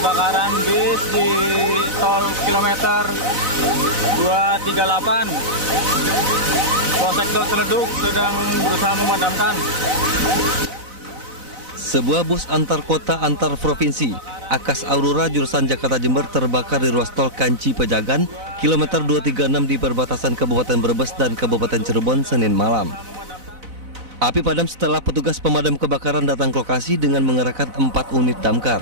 kebakaran bis di tol kilometer 238. Polsek Ciledug sedang berusaha memadamkan. Sebuah bus antar kota antar provinsi Akas Aurora jurusan Jakarta Jember terbakar di ruas tol Kanci Pejagan, kilometer 236 di perbatasan Kabupaten Brebes dan Kabupaten Cirebon Senin malam. Api padam setelah petugas pemadam kebakaran datang ke lokasi dengan mengerahkan 4 unit damkar.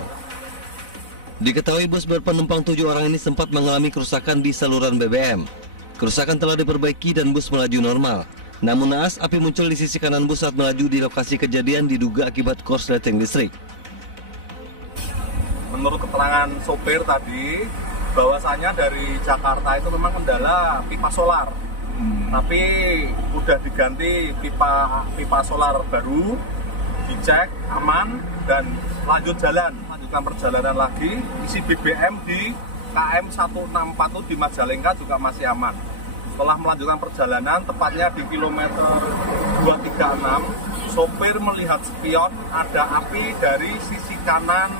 Diketahui bus berpenumpang 7 orang ini sempat mengalami kerusakan di saluran BBM. Kerusakan telah diperbaiki dan bus melaju normal. Namun naas, api muncul di sisi kanan bus saat melaju di lokasi kejadian diduga akibat korsleting listrik. Menurut keterangan sopir tadi, bahwasanya dari Jakarta itu memang kendala pipa solar. Tapi udah diganti pipa solar baru, dicek aman dan lanjutkan perjalanan lagi. Isi BBM di KM 164 di Majalengka juga masih aman. Setelah melanjutkan perjalanan, tepatnya di kilometer 236, sopir melihat spion ada api dari sisi kanan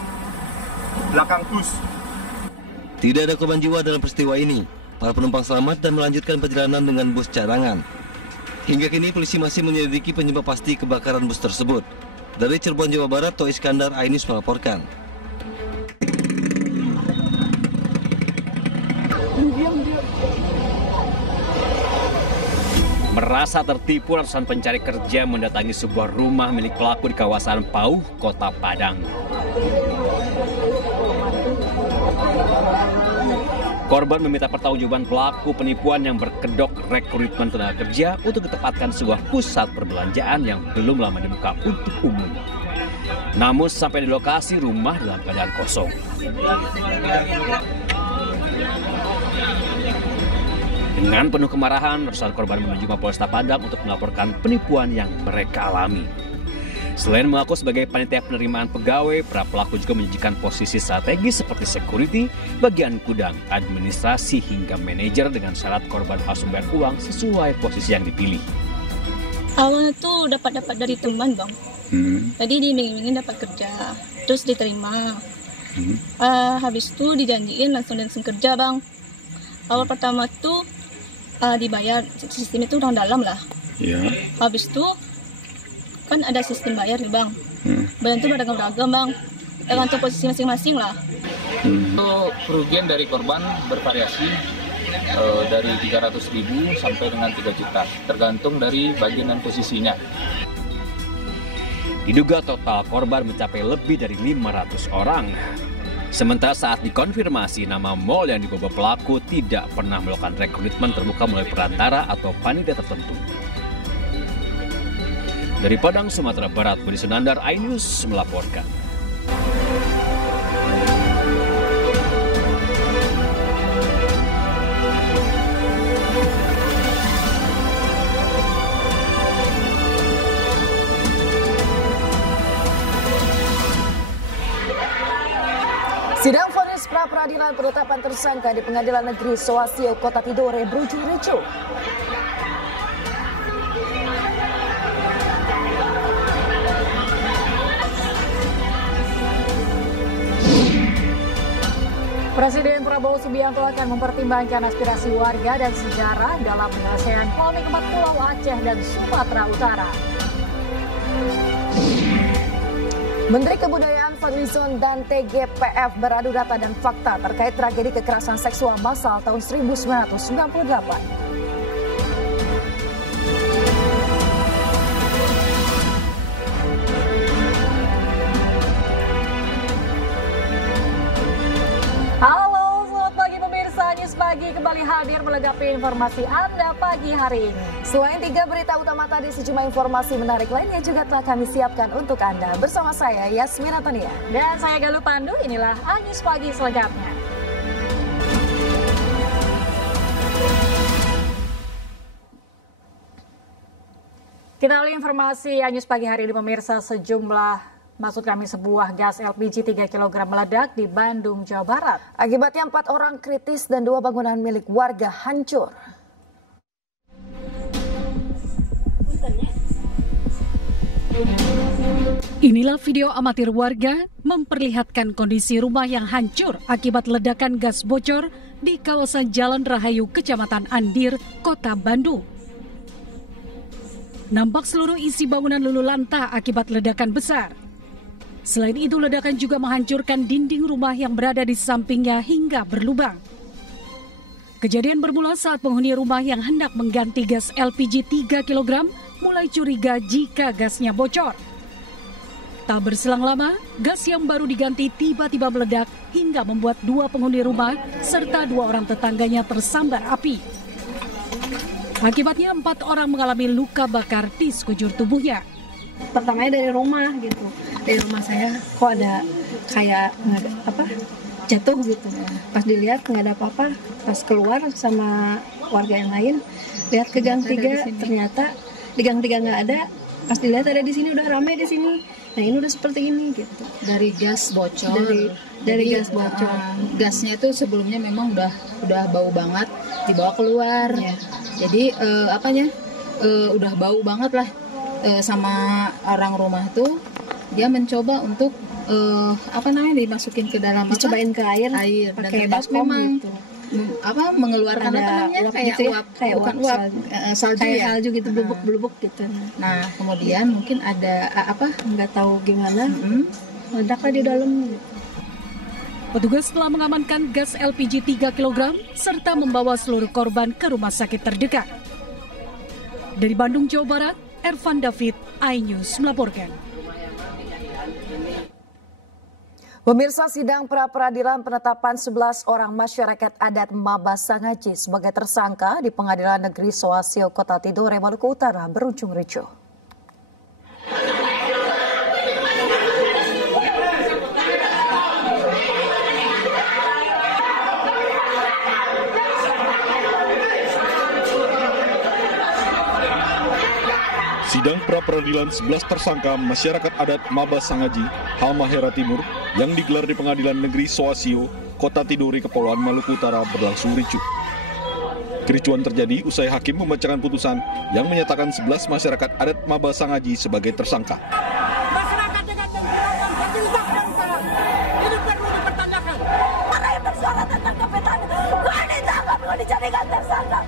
belakang bus. Tidak ada korban jiwa dalam peristiwa ini. Para penumpang selamat dan melanjutkan perjalanan dengan bus cadangan. Hingga kini polisi masih menyelidiki penyebab pasti kebakaran bus tersebut. Dari Cirebon, Jawa Barat, Toh Iskandar, iNews melaporkan. Merasa tertipu, ratusan pencari kerja mendatangi sebuah rumah milik pelaku di kawasan Pauh, Kota Padang. Korban meminta pertanggungjawaban pelaku penipuan yang berkedok rekrutmen tenaga kerja untuk ditempatkan sebuah pusat perbelanjaan yang belum lama dibuka untuk umum. Namun sampai di lokasi, rumah dalam keadaan kosong. Dengan penuh kemarahan, ratusan korban menuju Mapolresta Padang untuk melaporkan penipuan yang mereka alami. Selain mengaku sebagai panitia penerimaan pegawai, para pelaku juga menjanjikan posisi strategis seperti security, bagian gudang, administrasi, hingga manajer dengan syarat korban harus membayar uang sesuai posisi yang dipilih. Awalnya tuh dapat dari teman, Bang. Tadi diiming-imingin dapat kerja, terus diterima. Habis itu dijanjiin langsung kerja, Bang. Awal pertama tuh dibayar, sistem itu orang dalam lah. Ya. Habis itu kan ada sistem bayar nih, Bang. Bayar itu beragam-agam, Bang. Tergantung posisi masing-masing lah. Untuk kerugian dari korban bervariasi dari 300.000 sampai dengan 3 juta, tergantung dari bagian dan posisinya. Diduga total korban mencapai lebih dari 500 orang. Sementara saat dikonfirmasi, nama mal yang dibawa pelaku tidak pernah melakukan rekrutmen terbuka melalui perantara atau panitia tertentu. Dari Padang, Sumatera Barat, Budi Sunandar, iNews melaporkan. Sidang vonis pra-peradilan penetapan tersangka di Pengadilan Negeri Soasio, Kota Tidore berujung ricuh. Presiden Prabowo Subianto akan mempertimbangkan aspirasi warga dan sejarah dalam penyelesaian polemik 4 pulau Aceh dan Sumatera Utara. Menteri Kebudayaan Fadlizon dan TGPF beradu data dan fakta terkait tragedi kekerasan seksual massal tahun 1998. Halo, selamat pagi pemirsa. News Pagi kembali hadir melengkapi informasi Anda pagi hari ini. Selain 3 berita utama tadi, sejumlah informasi menarik lainnya juga telah kami siapkan untuk Anda. Bersama saya, Yasmina Tania. Dan saya Galuh Pandu, inilah News Pagi selengkapnya. Kita awali informasi News Pagi hari ini pemirsa. Sebuah gas LPG 3 kg meledak di Bandung, Jawa Barat. Akibatnya 4 orang kritis dan 2 bangunan milik warga hancur. Inilah video amatir warga memperlihatkan kondisi rumah yang hancur akibat ledakan gas bocor di kawasan Jalan Rahayu, Kecamatan Andir, Kota Bandung. Nampak seluruh isi bangunan luluh lantah akibat ledakan besar. Selain itu, ledakan juga menghancurkan dinding rumah yang berada di sampingnya hingga berlubang. Kejadian bermula saat penghuni rumah yang hendak mengganti gas LPG 3 kg mulai curiga jika gasnya bocor. Tak berselang lama, gas yang baru diganti tiba-tiba meledak hingga membuat 2 penghuni rumah serta 2 orang tetangganya tersambar api. Akibatnya 4 orang mengalami luka bakar di sekujur tubuhnya. Pertamanya dari rumah gitu, dari rumah saya kok ada kayak jatuh gitu. Pas dilihat nggak ada apa-apa, pas keluar sama warga yang lain lihat ke gang 3, ternyata di gang 3 nggak ada. Pas dilihat ada di sini, udah ramai di sini. Nah ini udah seperti ini gitu. Dari gas bocor. Dari gas bocor. Gasnya itu sebelumnya memang udah bau banget, dibawa keluar. Ya. Jadi udah bau banget lah. Sama orang rumah tuh dia mencoba untuk dimasukin ke dalam dicobain ke air pakai baskom memang gitu. Mengeluarkan kayak uap salju kayak ya? salju gitu, blubuk gitu. Nah kemudian mungkin ada nggak tahu gimana meledaklah di dalam. Petugas telah mengamankan gas LPG 3 kg serta membawa seluruh korban ke rumah sakit terdekat. Dari Bandung, Jawa Barat, Ervan David, iNews melaporkan. Pemirsa, sidang pra-peradilan penetapan 11 orang masyarakat adat Mabasangaji sebagai tersangka di Pengadilan Negeri Soasio, Kota Tidore, Maluku Utara berujung ricuh. Sidang pra-peradilan 11 tersangka masyarakat adat Mabasangaji, Halmahera Timur, yang digelar di Pengadilan Negeri Soasio, Kota Tidore, Kepulauan Maluku Utara berlangsung ricuh. Kericuan terjadi usai hakim membacakan putusan yang menyatakan 11 masyarakat adat Mabasangaji sebagai tersangka. Masyarakat dengan penerapan fasilitas negara ini perlu dipertanyakan. Mana yang bersuara tentang kebetulan? Gua ditangkap, gua dijadikan tersangka.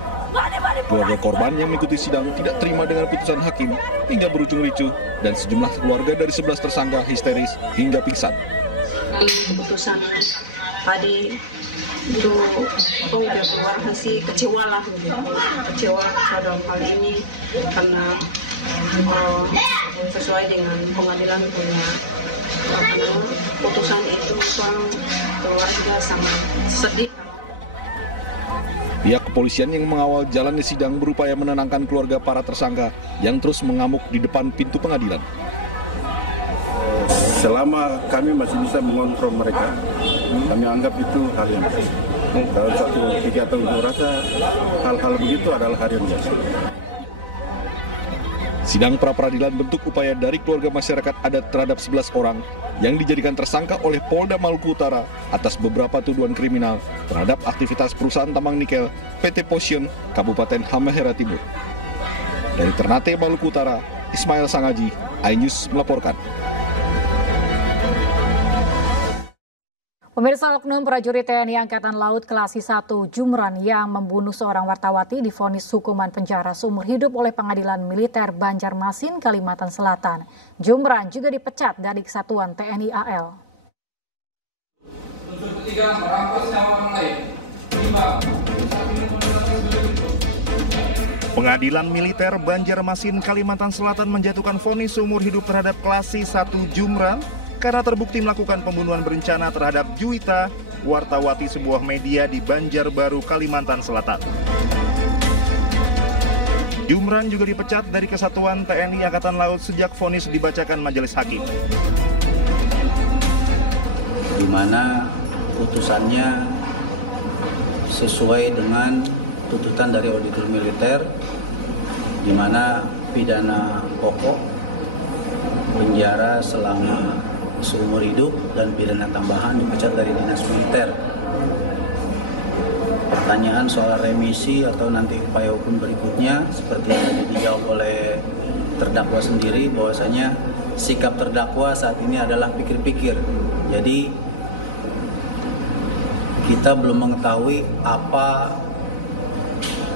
Keluarga korban yang mengikuti sidang tidak terima dengan putusan hakim hingga berujung ricuh dan sejumlah keluarga dari 11 tersangka histeris hingga pingsan. Keputusan tadi itu udah keluar hasil kecewa lah, kecewa pada hal ini karena sesuai dengan pengadilan punya putusan itu, soal keluarga sama sedih. Pihak kepolisian yang mengawal jalannya sidang berupaya menenangkan keluarga para tersangka yang terus mengamuk di depan pintu pengadilan. Selama kami masih bisa mengontrol mereka, kami anggap itu hal yang biasa. Dalam satu kegiatan unjuk rasa, hal-hal begitu adalah hal yang biasa. Sidang pra-peradilan bentuk upaya dari keluarga masyarakat adat terhadap 11 orang yang dijadikan tersangka oleh Polda Maluku Utara atas beberapa tuduhan kriminal terhadap aktivitas perusahaan tambang nikel PT Posion Kabupaten Halmahera Timur. Dari Ternate, Maluku Utara, Ismail Sangaji, iNews melaporkan. Pemirsa, oknum prajurit TNI Angkatan Laut kelas 1 Jumran yang membunuh seorang wartawati divonis hukuman penjara seumur hidup oleh Pengadilan Militer Banjarmasin, Kalimantan Selatan. Jumran juga dipecat dari Kesatuan TNI AL. Pengadilan Militer Banjarmasin, Kalimantan Selatan menjatuhkan vonis seumur hidup terhadap kelas 1 Jumran karena terbukti melakukan pembunuhan berencana terhadap Juwita, wartawati sebuah media di Banjarbaru, Kalimantan Selatan. Jumran juga dipecat dari Kesatuan TNI Angkatan Laut sejak vonis dibacakan majelis hakim. Di mana putusannya sesuai dengan tuntutan dari auditor militer, di mana pidana pokok penjara selama seumur hidup dan pidana tambahan dipecat dari dinas militer. Pertanyaan soal remisi atau nanti upaya hukum berikutnya seperti yang dijawab oleh terdakwa sendiri, bahwasanya sikap terdakwa saat ini adalah pikir-pikir. Jadi kita belum mengetahui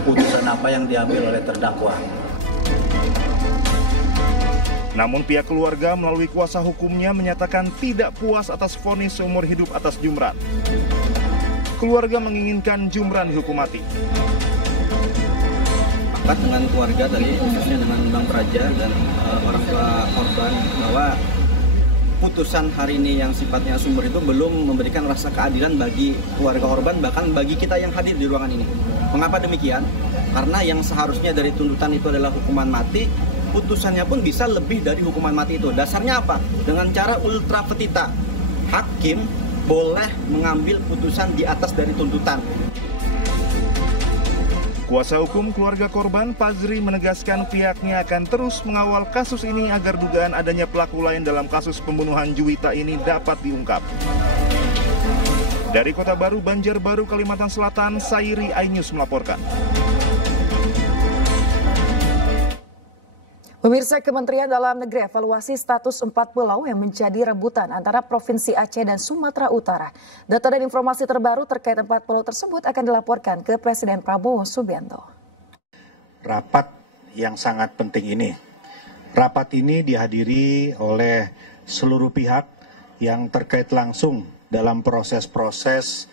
putusan apa yang diambil oleh terdakwa. Namun pihak keluarga melalui kuasa hukumnya menyatakan tidak puas atas vonis seumur hidup atas Jumran. Keluarga menginginkan Jumran dihukum mati. Sepakat dengan keluarga tadi, khususnya dengan Bang Praja dan orang tua korban, bahwa putusan hari ini yang sifatnya sumber itu belum memberikan rasa keadilan bagi keluarga korban, bahkan bagi kita yang hadir di ruangan ini. Mengapa demikian? Karena yang seharusnya dari tuntutan itu adalah hukuman mati, putusannya pun bisa lebih dari hukuman mati itu. Dasarnya apa? Dengan cara ultra petita, hakim boleh mengambil putusan di atas dari tuntutan. Kuasa hukum keluarga korban, Fazri, menegaskan pihaknya akan terus mengawal kasus ini agar dugaan adanya pelaku lain dalam kasus pembunuhan Juwita ini dapat diungkap. Dari Kota Baru, Banjarbaru, Kalimantan Selatan, Sairi iNews melaporkan. Pemirsa, Kementerian Dalam Negeri evaluasi status 4 pulau yang menjadi rebutan antara Provinsi Aceh dan Sumatera Utara. Data dan informasi terbaru terkait 4 pulau tersebut akan dilaporkan ke Presiden Prabowo Subianto. Rapat yang sangat penting ini. Rapat ini dihadiri oleh seluruh pihak yang terkait langsung dalam proses-proses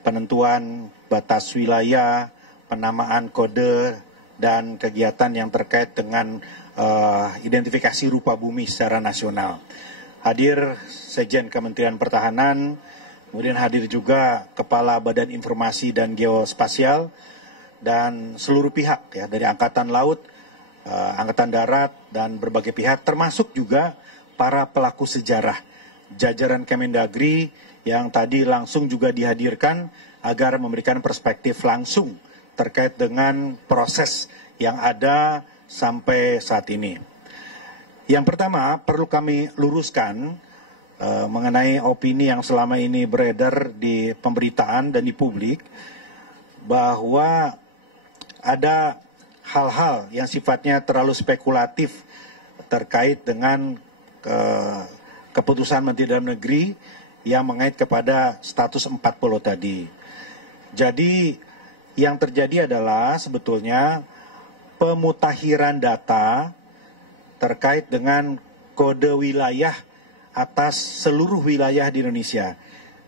penentuan batas wilayah, penamaan kode, dan kegiatan yang terkait dengan identifikasi rupa bumi secara nasional. Hadir Sekjen Kementerian Pertahanan, kemudian hadir juga Kepala Badan Informasi dan Geospasial, dan seluruh pihak ya, dari Angkatan Laut, Angkatan Darat, dan berbagai pihak, termasuk juga para pelaku sejarah, jajaran Kemendagri yang tadi langsung juga dihadirkan agar memberikan perspektif langsung terkait dengan proses yang ada sampai saat ini. Yang pertama, perlu kami luruskan mengenai opini yang selama ini beredar di pemberitaan dan di publik, bahwa ada hal-hal yang sifatnya terlalu spekulatif terkait dengan keputusan Menteri Dalam Negeri yang mengait kepada status 4 pulau tadi. Jadi yang terjadi adalah sebetulnya pemutakhiran data terkait dengan kode wilayah atas seluruh wilayah di Indonesia.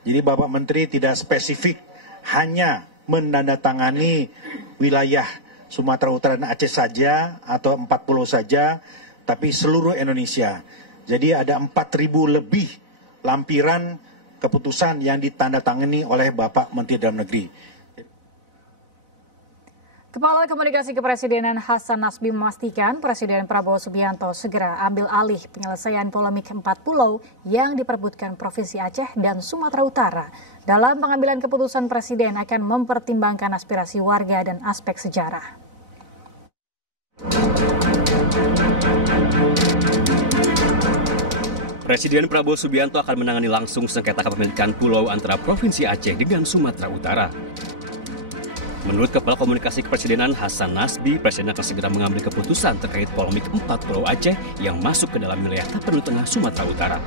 Jadi Bapak Menteri tidak spesifik hanya menandatangani wilayah Sumatera Utara dan Aceh saja atau 4 pulau saja, tapi seluruh Indonesia. Jadi ada 4.000 lebih lampiran keputusan yang ditandatangani oleh Bapak Menteri Dalam Negeri. Kepala Komunikasi Kepresidenan Hasan Nasbi memastikan Presiden Prabowo Subianto segera ambil alih penyelesaian polemik 4 pulau yang diperebutkan Provinsi Aceh dan Sumatera Utara. Dalam pengambilan keputusan, Presiden akan mempertimbangkan aspirasi warga dan aspek sejarah. Presiden Prabowo Subianto akan menangani langsung sengketa kepemilikan pulau antara Provinsi Aceh dengan Sumatera Utara. Menurut Kepala Komunikasi Kepresidenan Hasan Nasbi, Presiden akan segera mengambil keputusan terkait polemik 4 pulau Aceh yang masuk ke dalam wilayah Tapanuli Tengah, Sumatera Utara.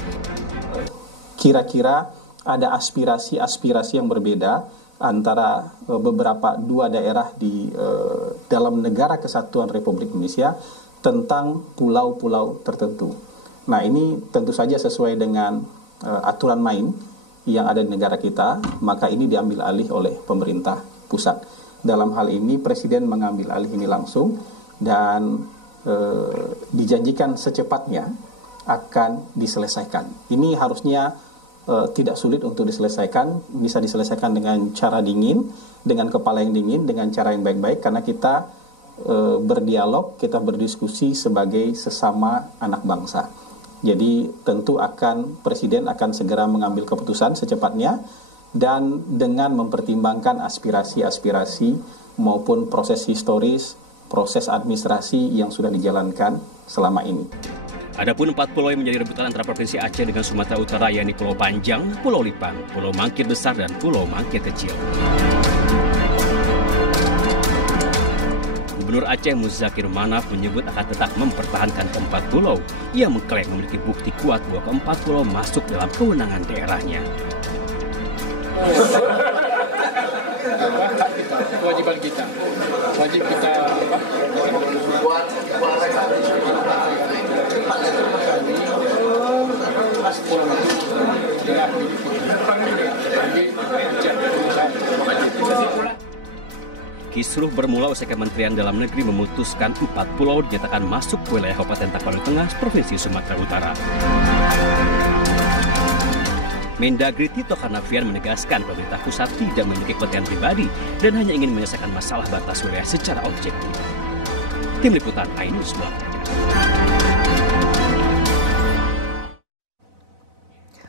Kira-kira ada aspirasi-aspirasi yang berbeda antara beberapa dua daerah di dalam negara kesatuan Republik Indonesia tentang pulau-pulau tertentu. Nah, ini tentu saja sesuai dengan aturan main yang ada di negara kita, maka ini diambil alih oleh pemerintah pusat. Dalam hal ini Presiden mengambil alih ini langsung dan dijanjikan secepatnya akan diselesaikan. Ini harusnya tidak sulit untuk diselesaikan, bisa diselesaikan dengan cara dingin, dengan kepala yang dingin, dengan cara yang baik-baik, karena kita berdialog, kita berdiskusi sebagai sesama anak bangsa. Jadi tentu Presiden akan segera mengambil keputusan secepatnya, dan dengan mempertimbangkan aspirasi-aspirasi maupun proses historis, proses administrasi yang sudah dijalankan selama ini. Adapun 4 pulau yang menjadi rebutan antara Provinsi Aceh dengan Sumatera Utara, yakni Pulau Panjang, Pulau Lipan, Pulau Mangkir Besar, dan Pulau Mangkir Kecil. Gubernur Aceh Muzakir Manaf menyebut akan tetap mempertahankan keempat pulau. Ia mengklaim memiliki bukti kuat bahwa keempat pulau masuk dalam kewenangan daerahnya. Kewajiban kita, wajib kita buat Kisruh bermula usai Kementerian Dalam Negeri memutuskan 4 pulau dinyatakan masuk ke wilayah Kabupaten Tapanuli Tengah, Provinsi Sumatera Utara. Mendagri Tito Karnavian menegaskan pemerintah pusat tidak memiliki kepentingan pribadi dan hanya ingin menyelesaikan masalah batas wilayah secara objektif. Tim Liputan iNews melaporkan.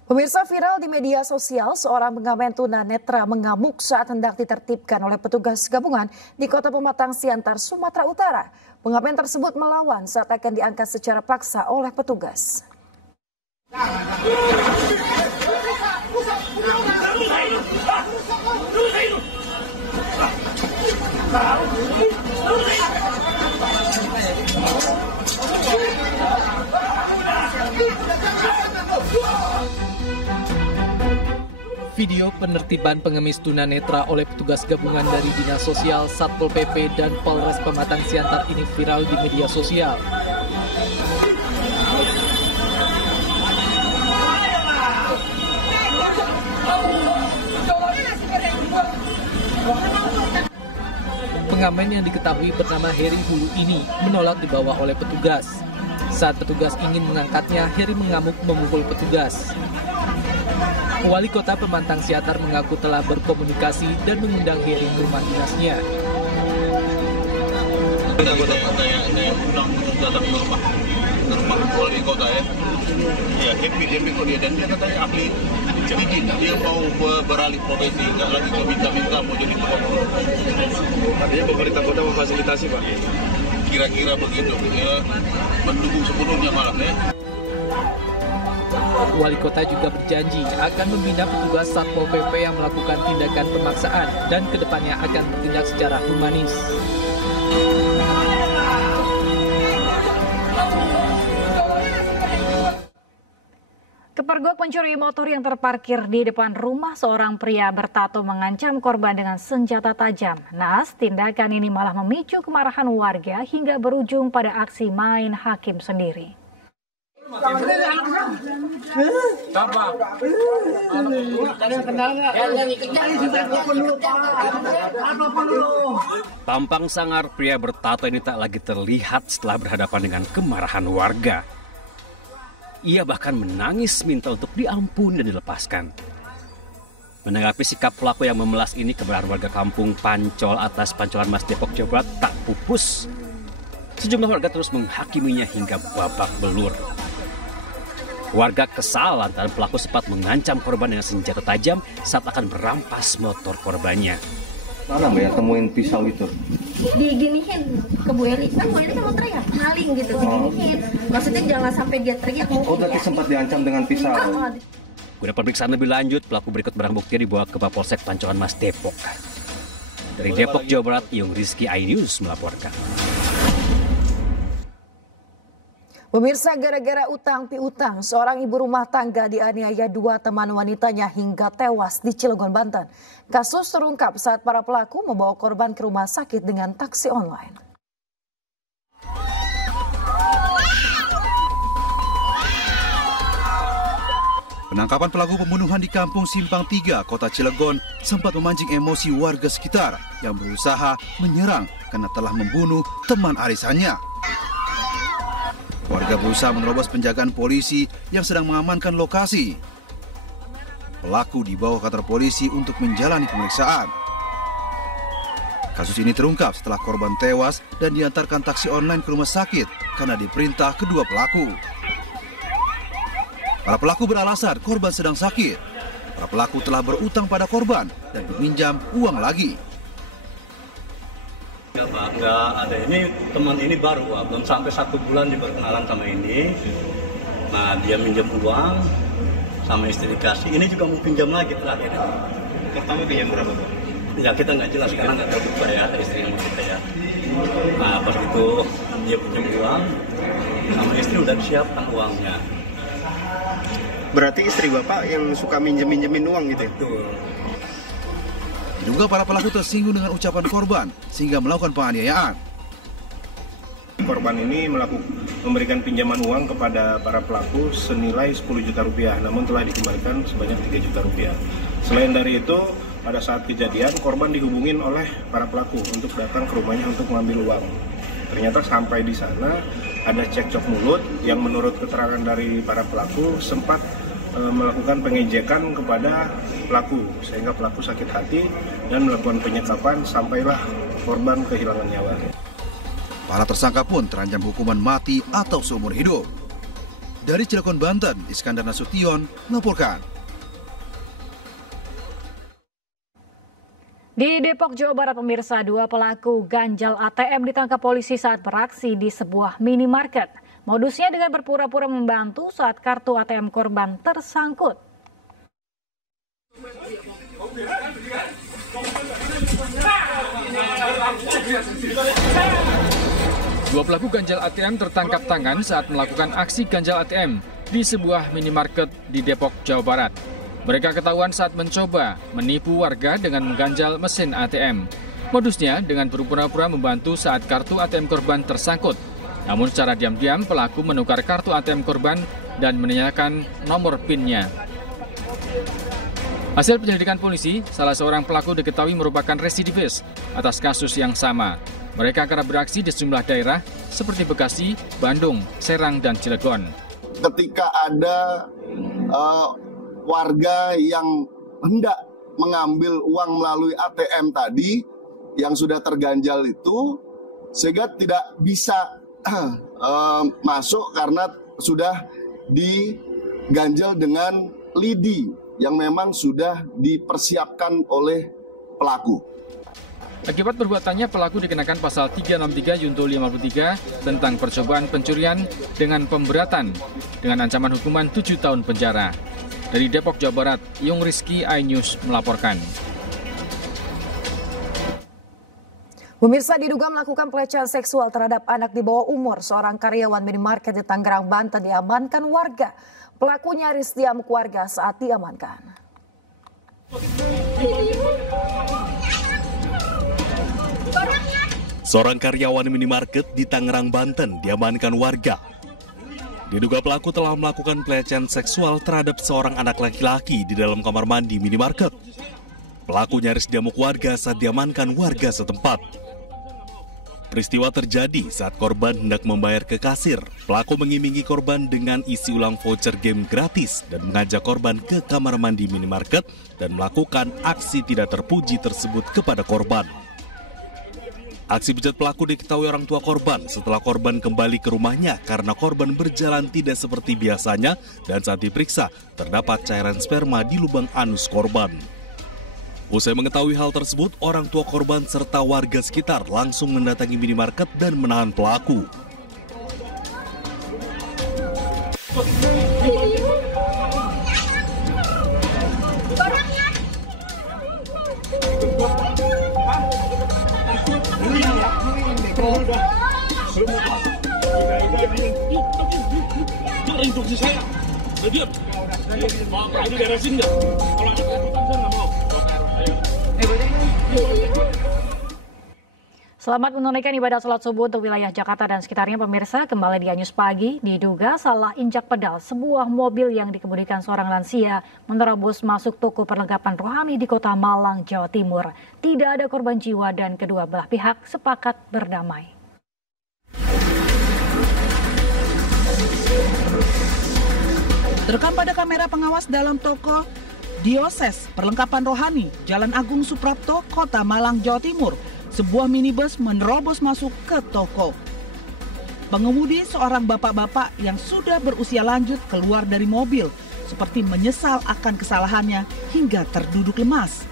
Pemirsa, viral di media sosial, seorang pengamen tunanetra mengamuk saat hendak ditertibkan oleh petugas gabungan di Kota Pematang Siantar, Sumatera Utara. Pengamen tersebut melawan saat akan diangkat secara paksa oleh petugas. Video penertiban pengemis tunanetra oleh petugas gabungan dari Dinas Sosial, Satpol PP, dan Polres Pematang Siantar ini viral di media sosial. Pengamen yang diketahui bernama Heri Hulu ini menolak dibawa oleh petugas. Saat petugas ingin mengangkatnya, Heri mengamuk memukul petugas. Wali Kota Pematang Siantar mengaku telah berkomunikasi dan mengundang Heri ke rumah dinasnya. Saya undang datang ke rumah wali kota ya. Ya happy kok dia, dan dia katanya ahli izin, dia mau beralih profesi, nggak lagi minta mau jadi gubernur. Artinya pemerintah kota memfasilitasi Pak? Kira-kira begitu, ya mendukung sepenuhnya malah ya. Wali kota juga berjanji akan membina petugas Satpol PP yang melakukan tindakan pemaksaan dan kedepannya akan bertindak secara humanis. Kepergok pencuri motor yang terparkir di depan rumah seorang pria bertato mengancam korban dengan senjata tajam. Naas, tindakan ini malah memicu kemarahan warga hingga berujung pada aksi main hakim sendiri. Tampang sangar pria bertato ini tak lagi terlihat setelah berhadapan dengan kemarahan warga. Ia bahkan menangis minta untuk diampuni dan dilepaskan. Menanggapi sikap pelaku yang memelas ini, kemarahan warga kampung Pancol atas Pancolan Mas Depok, Jawa Barat tak pupus. Sejumlah warga terus menghakiminya hingga babak belur. Warga kesal lantaran pelaku sempat mengancam korban dengan senjata tajam saat akan merampas motor korbannya. Mana Mbak ya temuin pisau itu? Diginiin ke Bu Eli, kan Bu Eli kan mau teriak, maling gitu, diginiin. Maksudnya jangan sampai dia teriak mungkin. Oh, berarti sempat diancam dengan pisau? Guna pemeriksaan lebih lanjut, pelaku berikut barang bukti dibawa ke Mapolsek Pancolan Mas Depok. Dari Depok, Jawa Barat, Yung Rizky iNews melaporkan. Pemirsa, gara-gara utang piutang, seorang ibu rumah tangga dianiaya 2 teman wanitanya hingga tewas di Cilegon, Banten. Kasus terungkap saat para pelaku membawa korban ke rumah sakit dengan taksi online. Penangkapan pelaku pembunuhan di Kampung Simpang 3, Kota Cilegon sempat memancing emosi warga sekitar yang berusaha menyerang karena telah membunuh teman arisannya. Warga berusaha menerobos penjagaan polisi yang sedang mengamankan lokasi. Pelaku dibawa ke kantor polisi untuk menjalani pemeriksaan. Kasus ini terungkap setelah korban tewas dan diantarkan taksi online ke rumah sakit karena diperintah kedua pelaku. Para pelaku beralasan korban sedang sakit. Para pelaku telah berutang pada korban dan meminjam uang lagi. Enggak ada, ini teman ini baru, belum sampai 1 bulan diperkenalan sama ini. Nah, dia minjam uang sama istri dikasih, ini juga mau pinjam lagi terakhir. Pertama pinjam berapa? Ya kita nggak jelas karena nggak tahu saya istri sama kita ya. Nah pas itu dia pinjam uang, sama istri udah disiapkan uangnya. Berarti istri Bapak yang suka minjemin uang gitu? Betul. Diduga para pelaku tersinggung dengan ucapan korban sehingga melakukan penganiayaan. Korban ini memberikan pinjaman uang kepada para pelaku senilai 10 juta rupiah, namun telah dikembalikan sebanyak 3 juta rupiah. Selain dari itu, pada saat kejadian, korban dihubungin oleh para pelaku untuk datang ke rumahnya untuk mengambil uang. Ternyata sampai di sana ada cekcok mulut yang menurut keterangan dari para pelaku sempat melakukan pengejekan kepada pelaku sehingga pelaku sakit hati dan melakukan penyekapan sampailah korban kehilangan nyawa. Para tersangka pun terancam hukuman mati atau seumur hidup. Dari Cilegon, Banten, Iskandar Nasution melaporkan. Di Depok, Jawa Barat, pemirsa, 2 pelaku ganjal ATM ditangkap polisi saat beraksi di sebuah minimarket. Modusnya dengan berpura-pura membantu saat kartu ATM korban tersangkut. Dua pelaku ganjal ATM tertangkap tangan saat melakukan aksi ganjal ATM di sebuah minimarket di Depok, Jawa Barat. Mereka ketahuan saat mencoba menipu warga dengan mengganjal mesin ATM. Modusnya dengan berpura-pura membantu saat kartu ATM korban tersangkut. Namun secara diam-diam pelaku menukar kartu ATM korban dan menanyakan nomor PIN-nya. Hasil penyelidikan polisi, salah seorang pelaku diketahui merupakan residivis atas kasus yang sama. Mereka kerap beraksi di sejumlah daerah seperti Bekasi, Bandung, Serang, dan Cilegon. Ketika ada warga yang hendak mengambil uang melalui ATM tadi yang sudah terganjal itu, sehingga tidak bisa masuk karena sudah diganjal dengan lidi yang memang sudah dipersiapkan oleh pelaku. Akibat perbuatannya, pelaku dikenakan pasal 363 Junto 53 tentang percobaan pencurian dengan pemberatan dengan ancaman hukuman 7 tahun penjara. Dari Depok, Jawa Barat, Yung Rizky, iNews melaporkan. Pemirsa, diduga melakukan pelecehan seksual terhadap anak di bawah umur, seorang karyawan minimarket di Tangerang, Banten diamankan warga. Pelaku nyaris diamuk warga saat diamankan. Seorang karyawan minimarket di Tangerang, Banten diamankan warga. Diduga pelaku telah melakukan pelecehan seksual terhadap seorang anak laki-laki di dalam kamar mandi minimarket. Pelaku nyaris diamuk warga saat diamankan warga setempat. Peristiwa terjadi saat korban hendak membayar ke kasir. Pelaku mengimingi korban dengan isi ulang voucher game gratis dan mengajak korban ke kamar mandi minimarket dan melakukan aksi tidak terpuji tersebut kepada korban. Aksi bejat pelaku diketahui orang tua korban setelah korban kembali ke rumahnya karena korban berjalan tidak seperti biasanya dan saat diperiksa terdapat cairan sperma di lubang anus korban. Usai mengetahui hal tersebut, orang tua korban serta warga sekitar langsung mendatangi minimarket dan menahan pelaku. Instruksi saya, diam. Ini beresin nggak? Kalau ada keputusan saya nggak mau. Selamat menunaikan ibadah sholat subuh untuk wilayah Jakarta dan sekitarnya, pemirsa. Kembali di iNews Pagi, diduga salah injak pedal sebuah mobil yang dikemudikan seorang lansia menerobos masuk toko perlengkapan rohani di Kota Malang, Jawa Timur. Tidak ada korban jiwa dan kedua belah pihak sepakat berdamai. Terekam pada kamera pengawas dalam toko Dioses Perlengkapan Rohani, Jalan Agung Suprapto, Kota Malang, Jawa Timur. Sebuah minibus menerobos masuk ke toko. Pengemudi, seorang bapak-bapak yang sudah berusia lanjut, keluar dari mobil, seperti menyesal akan kesalahannya hingga terduduk lemas.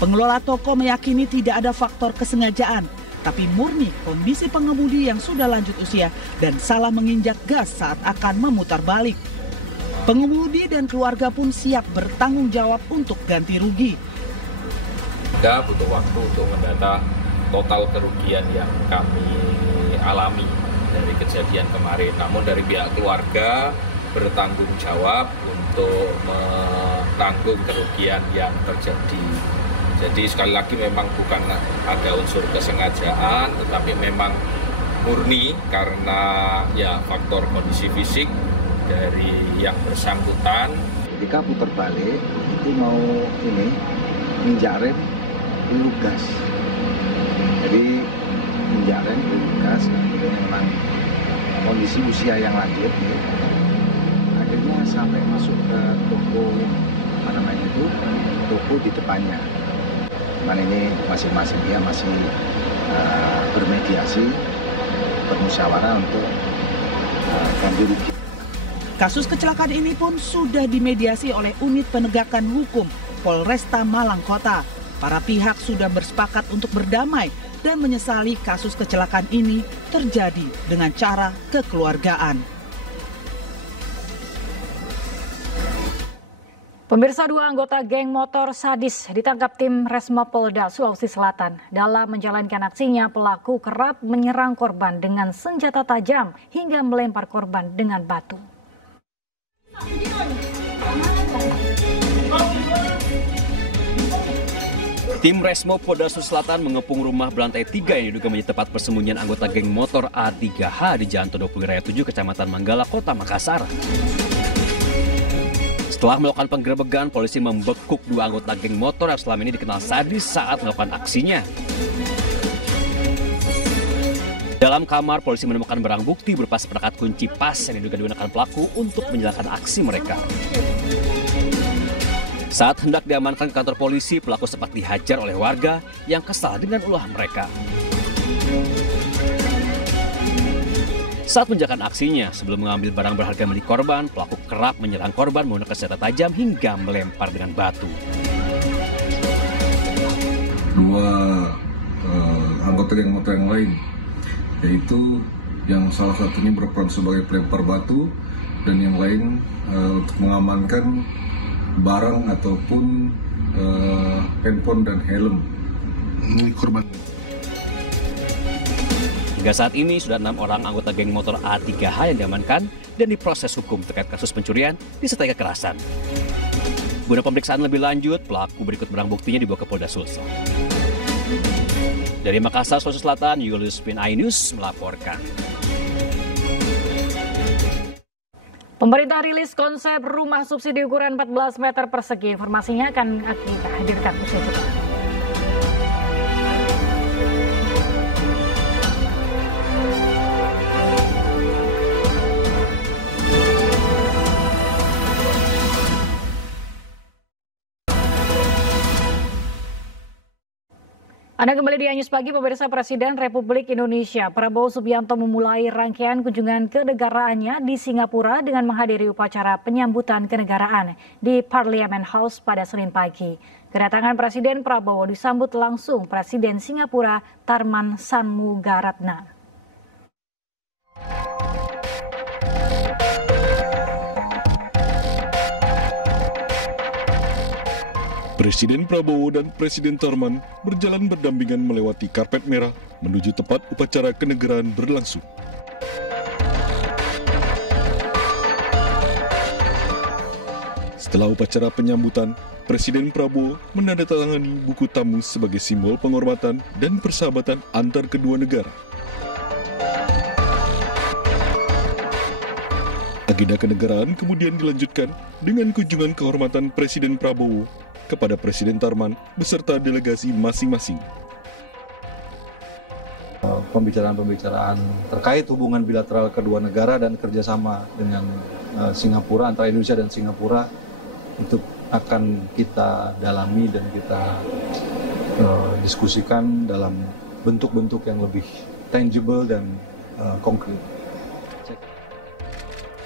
Pengelola toko meyakini tidak ada faktor kesengajaan, tapi murni kondisi pengemudi yang sudah lanjut usia dan salah menginjak gas saat akan memutar balik. Pengemudi dan keluarga pun siap bertanggung jawab untuk ganti rugi. Kita butuh waktu untuk mendata total kerugian yang kami alami dari kejadian kemarin. Namun dari pihak keluarga bertanggung jawab untuk menanggung kerugian yang terjadi. Jadi sekali lagi memang bukan ada unsur kesengajaan, tetapi memang murni karena ya faktor kondisi fisik dari yang bersangkutan. Ketika putar balik itu mau minjak rem peluru gas. Jadi minjak rem peluru gas, memang kondisi usia yang lanjut. Akhirnya sampai masuk ke toko toko di depannya. Cuman ini masing-masing dia masih bermediasi, bermusyawarah untuk ganti rugi. Kasus kecelakaan ini pun sudah dimediasi oleh Unit Penegakan Hukum Polresta Malang Kota. Para pihak sudah bersepakat untuk berdamai dan menyesali kasus kecelakaan ini terjadi dengan cara kekeluargaan. Pemirsa, 2 anggota geng motor sadis ditangkap tim Resmo Polda Sulawesi Selatan. Dalam menjalankan aksinya, pelaku kerap menyerang korban dengan senjata tajam hingga melempar korban dengan batu. Tim Resmo Polda Sulawesi Selatan mengepung rumah belantai 3 yang diduga menjadi tempat persembunyian anggota geng motor A3H di Jalan Todopuli Raya 7, Kecamatan Manggala, Kota Makassar. Setelah melakukan penggerebekan, polisi membekuk 2 anggota geng motor yang selama ini dikenal sadis saat melakukan aksinya. Dalam kamar, polisi menemukan barang bukti berupa seperangkat kunci pas yang diduga digunakan pelaku untuk menjalankan aksi mereka. Saat hendak diamankan ke kantor polisi, pelaku sempat dihajar oleh warga yang kesal dengan ulah mereka. Saat menjalankan aksinya, sebelum mengambil barang berharga milik korban, pelaku kerap menyerang korban menggunakan senjata tajam hingga melempar dengan batu. 2 anggota geng motor yang lain, yaitu yang salah satunya berperan sebagai pelempar batu dan yang lain untuk mengamankan barang ataupun handphone dan helm milik korban. Hingga saat ini sudah 6 orang anggota geng motor A3H yang diamankan dan diproses hukum terkait kasus pencurian disertai kekerasan. Guna pemeriksaan lebih lanjut, pelaku berikut barang buktinya dibawa ke Polda Sulsel. Dari Makassar, Sulawesi Selatan, Julius Bin Ainus melaporkan. Pemerintah rilis konsep rumah subsidi ukuran 14 meter persegi. Informasinya akan kita hadirkan usai jeda. Anda kembali di Anyus Pagi, pemirsa. Presiden Republik Indonesia Prabowo Subianto memulai rangkaian kunjungan kenegaraannya di Singapura dengan menghadiri upacara penyambutan kenegaraan di Parliament House pada Senin pagi. Kedatangan Presiden Prabowo disambut langsung Presiden Singapura Tharman Shanmugaratnam. Presiden Prabowo dan Presiden Tharman berjalan berdampingan melewati karpet merah menuju tempat upacara kenegaraan berlangsung. Setelah upacara penyambutan, Presiden Prabowo menandatangani buku tamu sebagai simbol penghormatan dan persahabatan antar kedua negara. Agenda kenegaraan kemudian dilanjutkan dengan kunjungan kehormatan Presiden Prabowo kepada Presiden Tharman beserta delegasi masing-masing. Pembicaraan-pembicaraan terkait hubungan bilateral kedua negara dan kerjasama dengan Singapura, antara Indonesia dan Singapura, itu akan kita dalami dan kita diskusikan dalam bentuk-bentuk yang lebih tangible dan konkret.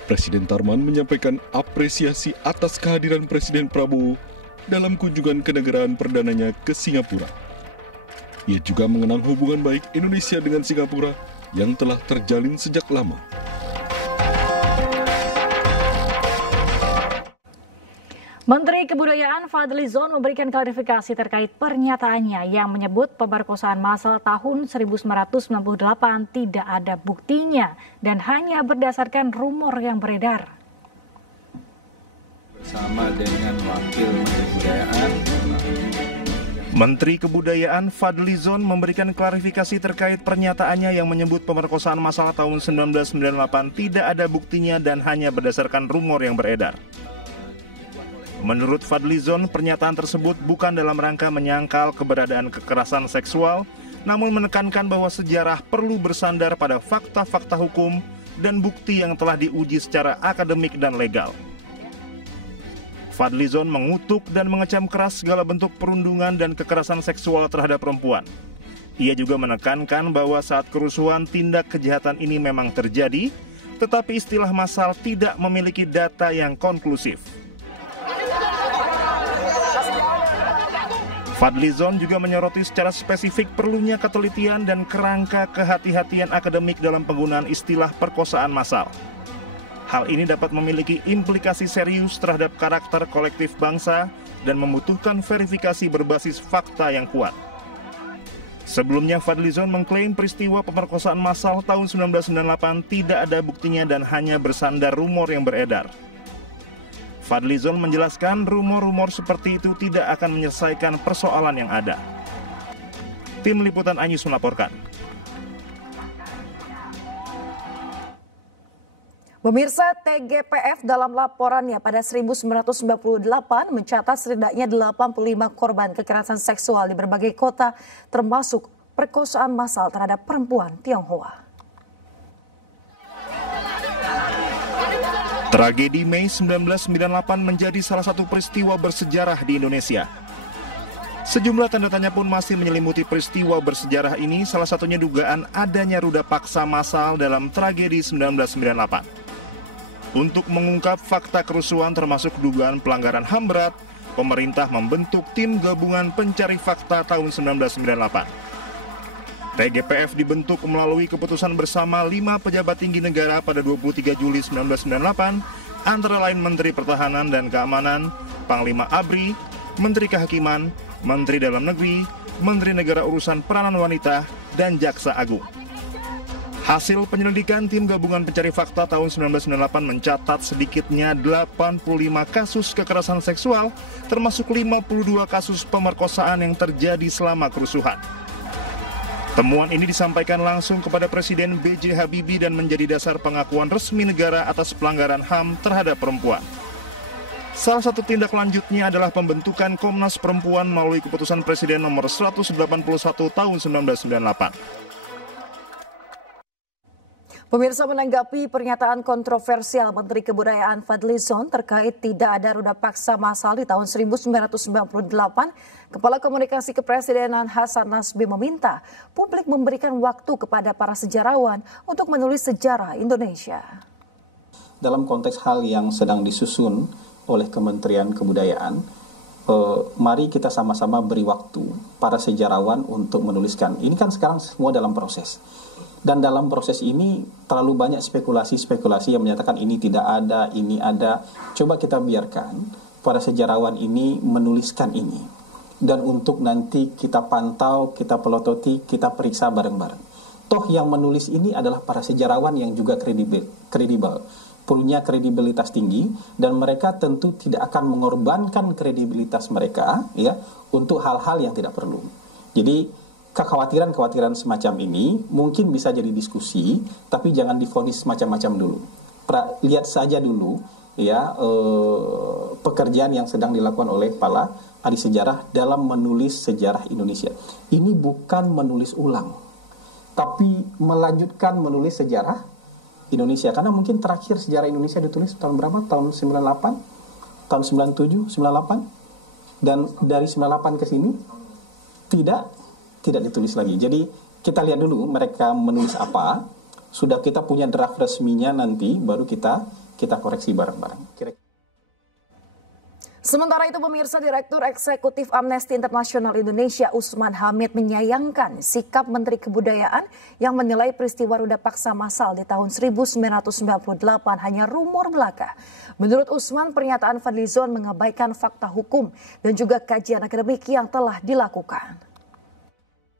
Presiden Tharman menyampaikan apresiasi atas kehadiran Presiden Prabowo dalam kunjungan kenegaraan perdananya ke Singapura. Ia juga mengenang hubungan baik Indonesia dengan Singapura yang telah terjalin sejak lama. Menteri Kebudayaan Fadlizon memberikan klarifikasi terkait pernyataannya yang menyebut pemerkosaan massal tahun 1998 tidak ada buktinya dan hanya berdasarkan rumor yang beredar. Bersama dengan Wakil Menteri Kebudayaan, Menteri Kebudayaan Fadlizon memberikan klarifikasi terkait pernyataannya yang menyebut pemerkosaan massal tahun 1998 tidak ada buktinya dan hanya berdasarkan rumor yang beredar. Menurut Fadlizon, pernyataan tersebut bukan dalam rangka menyangkal keberadaan kekerasan seksual, namun menekankan bahwa sejarah perlu bersandar pada fakta-fakta hukum dan bukti yang telah diuji secara akademik dan legal. Fadlizon mengutuk dan mengecam keras segala bentuk perundungan dan kekerasan seksual terhadap perempuan. Ia juga menekankan bahwa saat kerusuhan tindak kejahatan ini memang terjadi, tetapi istilah massal tidak memiliki data yang konklusif. Fadlizon juga menyoroti secara spesifik perlunya ketelitian dan kerangka kehati-hatian akademik dalam penggunaan istilah perkosaan massal. Hal ini dapat memiliki implikasi serius terhadap karakter kolektif bangsa dan membutuhkan verifikasi berbasis fakta yang kuat. Sebelumnya, Fadlizon mengklaim peristiwa pemerkosaan massal tahun 1998 tidak ada buktinya dan hanya bersandar rumor yang beredar. Fadlizon menjelaskan rumor-rumor seperti itu tidak akan menyelesaikan persoalan yang ada. Tim Liputan iNews melaporkan. Pemirsa, TGPF dalam laporannya pada 1998 mencatat setidaknya 85 korban kekerasan seksual di berbagai kota, termasuk perkosaan massal terhadap perempuan Tionghoa. Tragedi Mei 1998 menjadi salah satu peristiwa bersejarah di Indonesia. Sejumlah tanda tanya pun masih menyelimuti peristiwa bersejarah ini, salah satunya dugaan adanya ruda paksa massal dalam tragedi 1998. Untuk mengungkap fakta kerusuhan termasuk dugaan pelanggaran HAM berat, pemerintah membentuk tim gabungan pencari fakta tahun 1998. TGPF dibentuk melalui keputusan bersama 5 pejabat tinggi negara pada 23 Juli 1998, antara lain Menteri Pertahanan dan Keamanan, Panglima ABRI, Menteri Kehakiman, Menteri Dalam Negeri, Menteri Negara Urusan Peranan Wanita, dan Jaksa Agung. Hasil penyelidikan tim gabungan pencari fakta tahun 1998 mencatat sedikitnya 85 kasus kekerasan seksual, termasuk 52 kasus pemerkosaan yang terjadi selama kerusuhan. Temuan ini disampaikan langsung kepada Presiden B.J. Habibie dan menjadi dasar pengakuan resmi negara atas pelanggaran HAM terhadap perempuan. Salah satu tindak lanjutnya adalah pembentukan Komnas Perempuan melalui keputusan Presiden nomor 181 tahun 1998. Pemirsa, menanggapi pernyataan kontroversial Menteri Kebudayaan Fadlizon terkait tidak ada ruda paksa massal di tahun 1998, Kepala Komunikasi Kepresidenan Hasan Nasbi meminta publik memberikan waktu kepada para sejarawan untuk menulis sejarah Indonesia. Dalam konteks hal yang sedang disusun oleh Kementerian Kebudayaan, mari kita sama-sama beri waktu para sejarawan untuk menuliskan. Ini kan sekarang semua dalam proses. Dan dalam proses ini terlalu banyak spekulasi-spekulasi yang menyatakan ini tidak ada, ini ada. Coba kita biarkan para sejarawan ini menuliskan ini. Dan untuk nanti kita pantau, kita pelototi, kita periksa bareng-bareng. Toh yang menulis ini adalah para sejarawan yang juga kredibel, punya kredibilitas tinggi, dan mereka tentu tidak akan mengorbankan kredibilitas mereka ya untuk hal-hal yang tidak perlu. Jadi kekhawatiran-kekhawatiran semacam ini mungkin bisa jadi diskusi, tapi jangan divonis macam-macam dulu. Lihat saja dulu ya pekerjaan yang sedang dilakukan oleh para ahli sejarah dalam menulis sejarah Indonesia. Ini bukan menulis ulang, tapi melanjutkan menulis sejarah Indonesia. Karena mungkin terakhir sejarah Indonesia ditulis tahun berapa? Tahun 98, tahun 97, 98. Dan dari 98 ke sini tidak ditulis lagi. Jadi kita lihat dulu mereka menulis apa. Sudah kita punya draft resminya, nanti baru kita koreksi bareng-bareng. Sementara itu pemirsa, Direktur Eksekutif Amnesty International Indonesia Usman Hamid menyayangkan sikap Menteri Kebudayaan yang menilai peristiwa ruda paksa massal di tahun 1998 hanya rumor belaka. Menurut Usman, pernyataan Fadlizon mengabaikan fakta hukum dan juga kajian akademik yang telah dilakukan.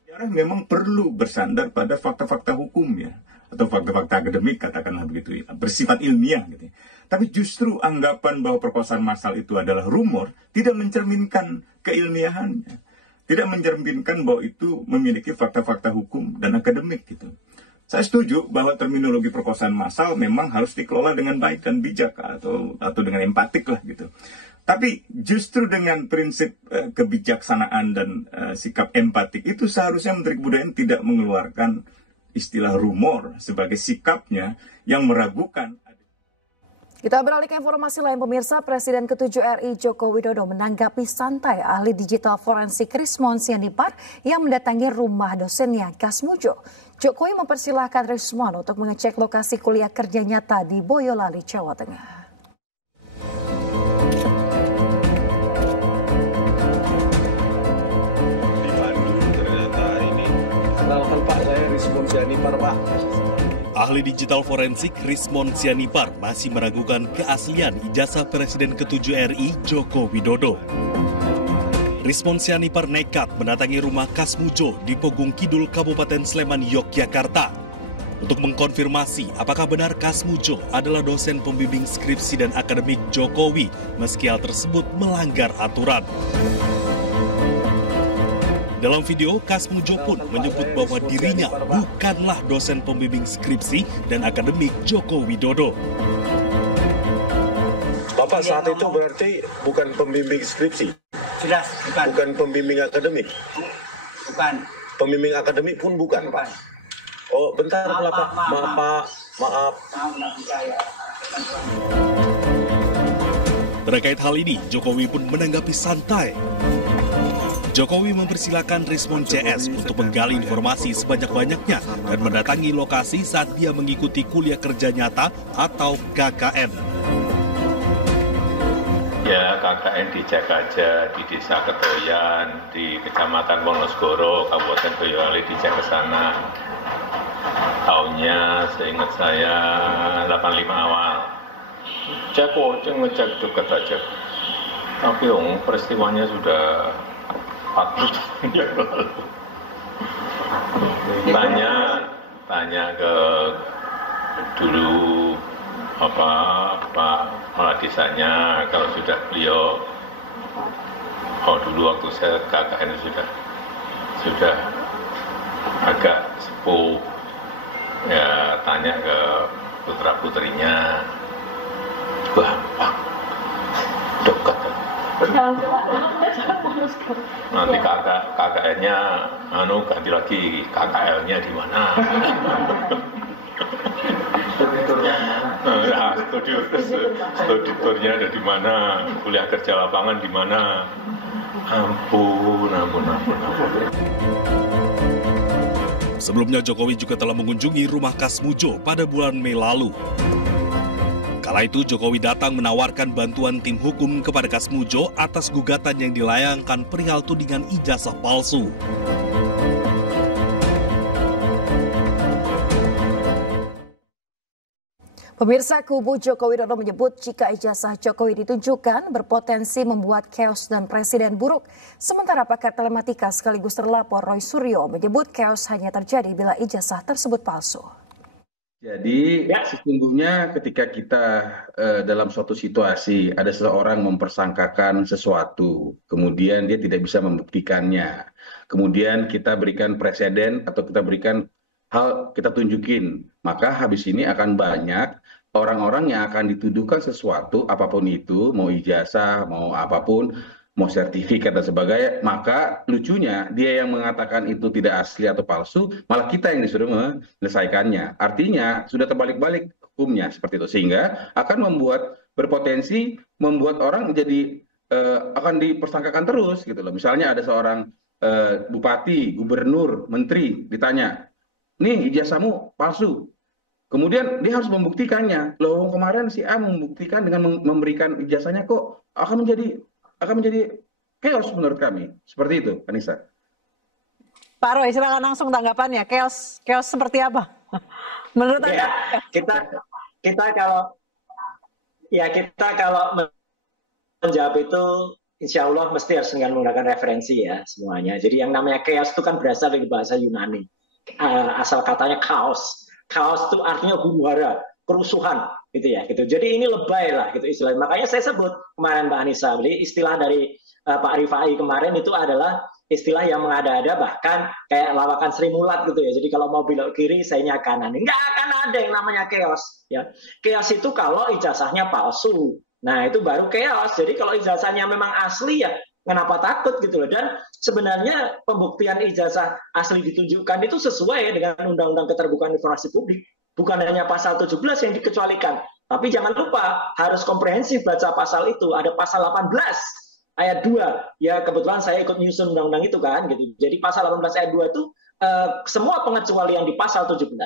Sejarah memang perlu bersandar pada fakta-fakta hukum ya, atau fakta-fakta akademik katakanlah begitu ya, bersifat ilmiah gitu. Tapi justru anggapan bahwa perkosaan massal itu adalah rumor tidak mencerminkan keilmiahannya, tidak mencerminkan bahwa itu memiliki fakta-fakta hukum dan akademik gitu. Saya setuju bahwa terminologi perkosaan massal memang harus dikelola dengan baik dan bijak atau dengan empatik lah gitu. Tapi justru dengan prinsip kebijaksanaan dan sikap empatik itu seharusnya Menteri Kebudayaan tidak mengeluarkan istilah rumor sebagai sikapnya yang meragukan. Kita beralih ke informasi lain pemirsa, Presiden ke-7 RI Joko Widodo menanggapi santai ahli digital forensik Rismon Sianipar yang mendatangi rumah dosennya Kasmujo. Jokowi mempersilahkan Rismon untuk mengecek lokasi kuliah kerja nyata di Boyolali, Jawa Tengah. Di Bandung ternyata ini. Kenalkan Pak, saya Rismon Sianipar Pak. Ahli digital forensik Rismon Sianipar masih meragukan keaslian ijazah Presiden ke-7 RI Joko Widodo. Rismon Sianipar nekat mendatangi rumah Kasmujo di Pogung Kidul, Kabupaten Sleman, Yogyakarta untuk mengkonfirmasi apakah benar Kasmujo adalah dosen pembimbing skripsi dan akademik Jokowi meski hal tersebut melanggar aturan. Dalam video, Kasmujo pun menyebut bahwa dirinya bukanlah dosen pembimbing skripsi dan akademik Joko Widodo. Bapak saat itu berarti bukan pembimbing skripsi? Jelas, bukan. Bukan pembimbing akademik? Bukan. Pembimbing akademik pun bukan, Pak? Oh, bentar, Pak. Maaf. Terkait hal ini, Jokowi pun menanggapi santai. Jokowi mempersilahkan Rismon CS untuk menggali informasi sebanyak-banyaknya dan mendatangi lokasi saat dia mengikuti kuliah kerja nyata atau KKN. Ya, KKN dicek aja di Desa Ketoyan, di Kecamatan Wonosgoro, Kabupaten Boyolali, dicek ke sana. Tahunnya seingat saya 85 awal. Cek ngecek dekat aja. Tapi peristiwanya sudah 40 tahun yang lalu. Tanya ke dulu Pak kepala desanya, kalau sudah beliau dulu waktu saya KKN sudah agak sepuh, ya tanya ke putra putrinya, gampang, dekat. Nanti KKN-nya ganti lagi, KKL-nya di mana? Studiturnya ada di mana? Kuliah kerja lapangan di mana? Ampun. Sebelumnya Jokowi juga telah mengunjungi rumah Kasmujo pada bulan Mei lalu. Kala itu Jokowi datang menawarkan bantuan tim hukum kepada Kasmujo atas gugatan yang dilayangkan perihal tudingan ijazah palsu. Pemirsa, kubu Joko Widodo menyebut jika ijazah Jokowi ditunjukkan berpotensi membuat chaos dan presiden buruk. Sementara pakar telematika sekaligus terlapor Roy Suryo menyebut chaos hanya terjadi bila ijazah tersebut palsu. Jadi sesungguhnya ketika kita dalam suatu situasi ada seseorang mempersangkakan sesuatu, kemudian dia tidak bisa membuktikannya, kemudian kita berikan presiden atau kita berikan hal, kita tunjukin, maka habis ini akan banyak orang-orang yang akan dituduhkan sesuatu, apapun itu, mau ijazah, mau apapun, mau sertifikat dan sebagainya, maka lucunya dia yang mengatakan itu tidak asli atau palsu, malah kita yang disuruh menyelesaikannya. Artinya sudah terbalik-balik hukumnya seperti itu, sehingga akan berpotensi membuat orang jadi akan dipersangkakan terus gitu loh. Misalnya ada seorang bupati, gubernur, menteri ditanya, nih ijazahmu palsu. Kemudian dia harus membuktikannya. Loh kemarin si A membuktikan dengan memberikan ijazahnya kok akan menjadi akan menjadi chaos menurut kami. Seperti itu, Anissa. Pak Roy, silakan langsung tanggapannya. Chaos seperti apa? Menurut Anda? Kita kalau menjawab itu, insya Allah mesti harus dengan menggunakan referensi ya semuanya. Jadi yang namanya chaos itu kan berasal dari bahasa Yunani. Asal katanya chaos. Chaos itu artinya huru-hara, kerusuhan, gitu ya. Gitu. Jadi ini lebay lah, gitu istilahnya. Makanya saya sebut kemarin Mbak Anissa, jadi istilah dari Pak Rifai kemarin itu adalah istilah yang mengada-ada, bahkan kayak lawakan Sri Mulat gitu ya. Jadi kalau mau belok kiri, sayanya kanan. Nggak akan ada yang namanya chaos. Ya. Chaos itu kalau ijazahnya palsu. Nah itu baru chaos. Jadi kalau ijazahnya memang asli ya, kenapa takut gitu loh. Dan sebenarnya pembuktian ijazah asli ditunjukkan itu sesuai dengan Undang-Undang Keterbukaan Informasi Publik. Bukan hanya pasal 17 yang dikecualikan. Tapi jangan lupa harus komprehensif baca pasal itu. Ada pasal 18. Ayat 2, ya kebetulan saya ikut nyusun undang-undang itu kan, gitu. Jadi pasal 18 ayat 2 itu semua pengecualian di pasal 17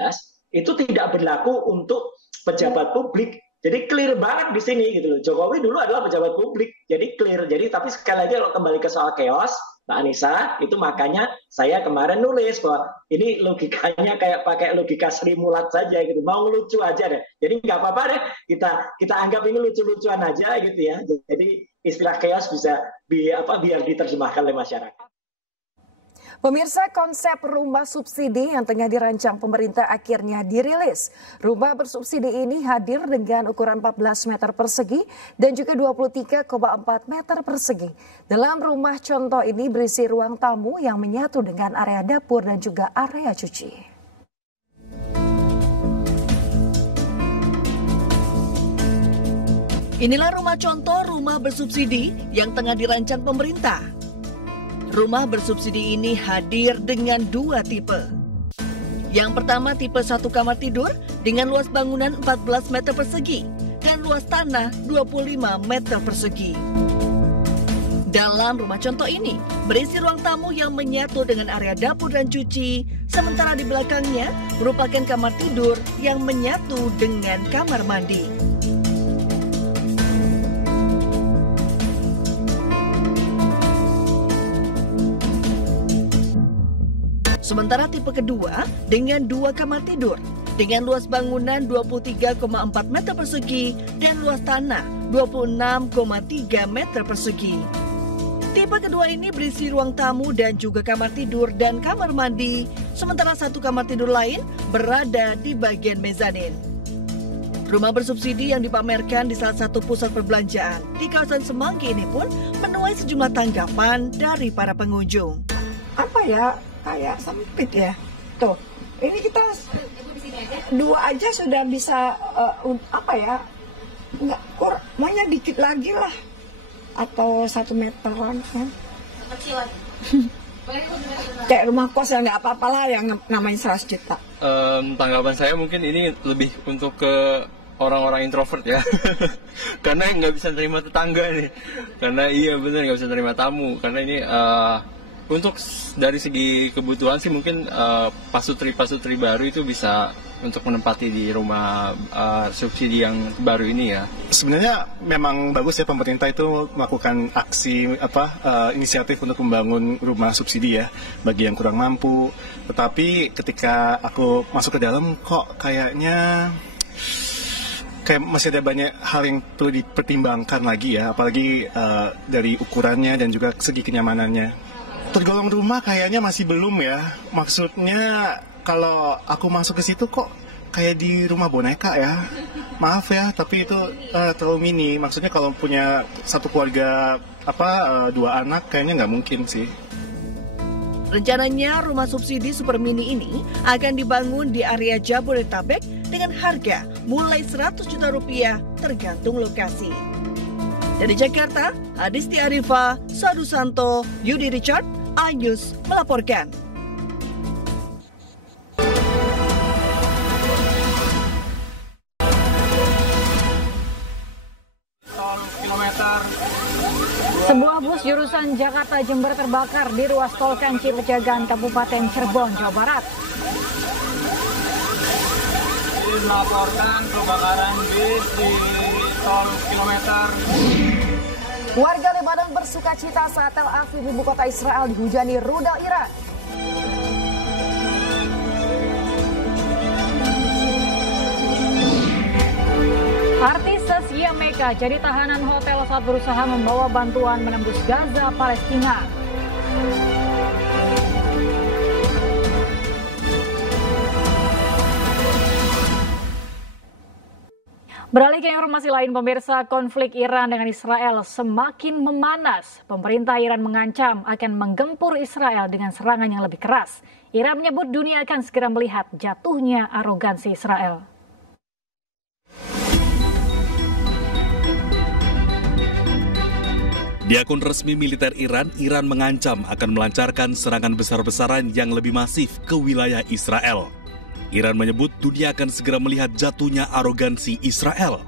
itu tidak berlaku untuk pejabat publik. Jadi clear banget di sini gitu loh. Jokowi dulu adalah pejabat publik, jadi clear. Jadi tapi sekali lagi kalau kembali ke soal chaos, Mbak Anissa, itu makanya saya kemarin nulis bahwa ini logikanya kayak pakai logika Sri Mulat saja gitu. Mau lucu aja deh. Jadi nggak apa-apa deh. Kita anggap ini lucu-lucuan aja gitu ya. Jadi istilah chaos bisa biar diterjemahkan oleh masyarakat. Pemirsa, konsep rumah subsidi yang tengah dirancang pemerintah akhirnya dirilis. Rumah bersubsidi ini hadir dengan ukuran 14 meter persegi dan juga 23,4 meter persegi. Dalam rumah contoh ini berisi ruang tamu yang menyatu dengan area dapur dan juga area cuci. Inilah rumah contoh rumah bersubsidi yang tengah dirancang pemerintah. Rumah bersubsidi ini hadir dengan dua tipe. Yang pertama tipe 1 kamar tidur dengan luas bangunan 14 meter persegi dan luas tanah 25 meter persegi. Dalam rumah contoh ini berisi ruang tamu yang menyatu dengan area dapur dan cuci, sementara di belakangnya merupakan kamar tidur yang menyatu dengan kamar mandi. Sementara tipe kedua dengan 2 kamar tidur dengan luas bangunan 23,4 meter persegi dan luas tanah 26,3 meter persegi. Tipe kedua ini berisi ruang tamu dan juga kamar tidur dan kamar mandi, sementara 1 kamar tidur lain berada di bagian mezanin. Rumah bersubsidi yang dipamerkan di salah satu pusat perbelanjaan di kawasan Semanggi ini pun menuai sejumlah tanggapan dari para pengunjung. Apa ya? Kayak sempit ya. Tuh, ini kita dua aja sudah bisa nggak kurang, maunya dikit lagi lah atau 1 meteran kan. Kayak rumah kos ya nggak apa-apa lah yang namanya 100 juta. Tanggapan saya mungkin ini lebih untuk ke orang-orang introvert ya. Karena nggak bisa terima tetangga nih. Karena iya benar nggak bisa terima tamu. Karena ini untuk dari segi kebutuhan sih mungkin pasutri baru itu bisa untuk menempati di rumah subsidi yang baru ini ya. Sebenarnya memang bagus ya pemerintah itu melakukan aksi inisiatif untuk membangun rumah subsidi ya bagi yang kurang mampu. Tetapi ketika aku masuk ke dalam kok kayaknya masih ada banyak hal yang perlu dipertimbangkan lagi ya, apalagi dari ukurannya dan juga segi kenyamanannya. Tergolong rumah kayaknya masih belum ya. Maksudnya kalau aku masuk ke situ kok kayak di rumah boneka ya. Maaf ya, tapi itu terlalu mini. Maksudnya kalau punya satu keluarga 2 anak kayaknya nggak mungkin sih. Rencananya rumah subsidi super mini ini akan dibangun di area Jabodetabek dengan harga mulai 100 juta rupiah tergantung lokasi. Dari Jakarta, Adisti Arifa, Sadu Santo, Yudi Richard, iNews melaporkan. Sebuah bus jurusan Jakarta Jember terbakar di ruas tol Kanci Pejagan, Kabupaten Cirebon, Jawa Barat. Melaporkan kebakaran bis di tol kilometer. Warga Lebanon bersuka cita saat Tel Aviv, ibu kota Israel, dihujani rudal Iran. Artis Zaskia Mecca jadi tahanan hotel saat berusaha membawa bantuan menembus Gaza, Palestina. Beralih ke informasi lain, pemirsa, konflik Iran dengan Israel semakin memanas. Pemerintah Iran mengancam akan menggempur Israel dengan serangan yang lebih keras. Iran menyebut dunia akan segera melihat jatuhnya arogansi Israel. Di akun resmi militer Iran, Iran mengancam akan melancarkan serangan besar-besaran yang lebih masif ke wilayah Israel. Iran menyebut dunia akan segera melihat jatuhnya arogansi Israel.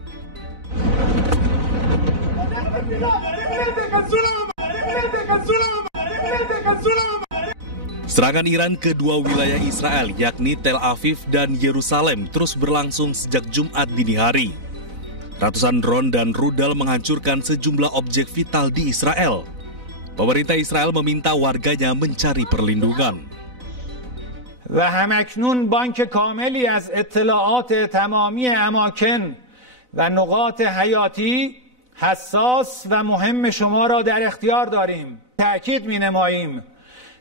Serangan Iran ke dua wilayah Israel, yakni Tel Aviv dan Yerusalem, terus berlangsung sejak Jumat dini hari. Ratusan drone dan rudal menghancurkan sejumlah objek vital di Israel. Pemerintah Israel meminta warganya mencari perlindungan. و همکنون بانک کاملی از اطلاعات تمامی اماکن و نقاط حیاتی حساس و مهم شما را در اختیار داریم. تأکید می‌نماییم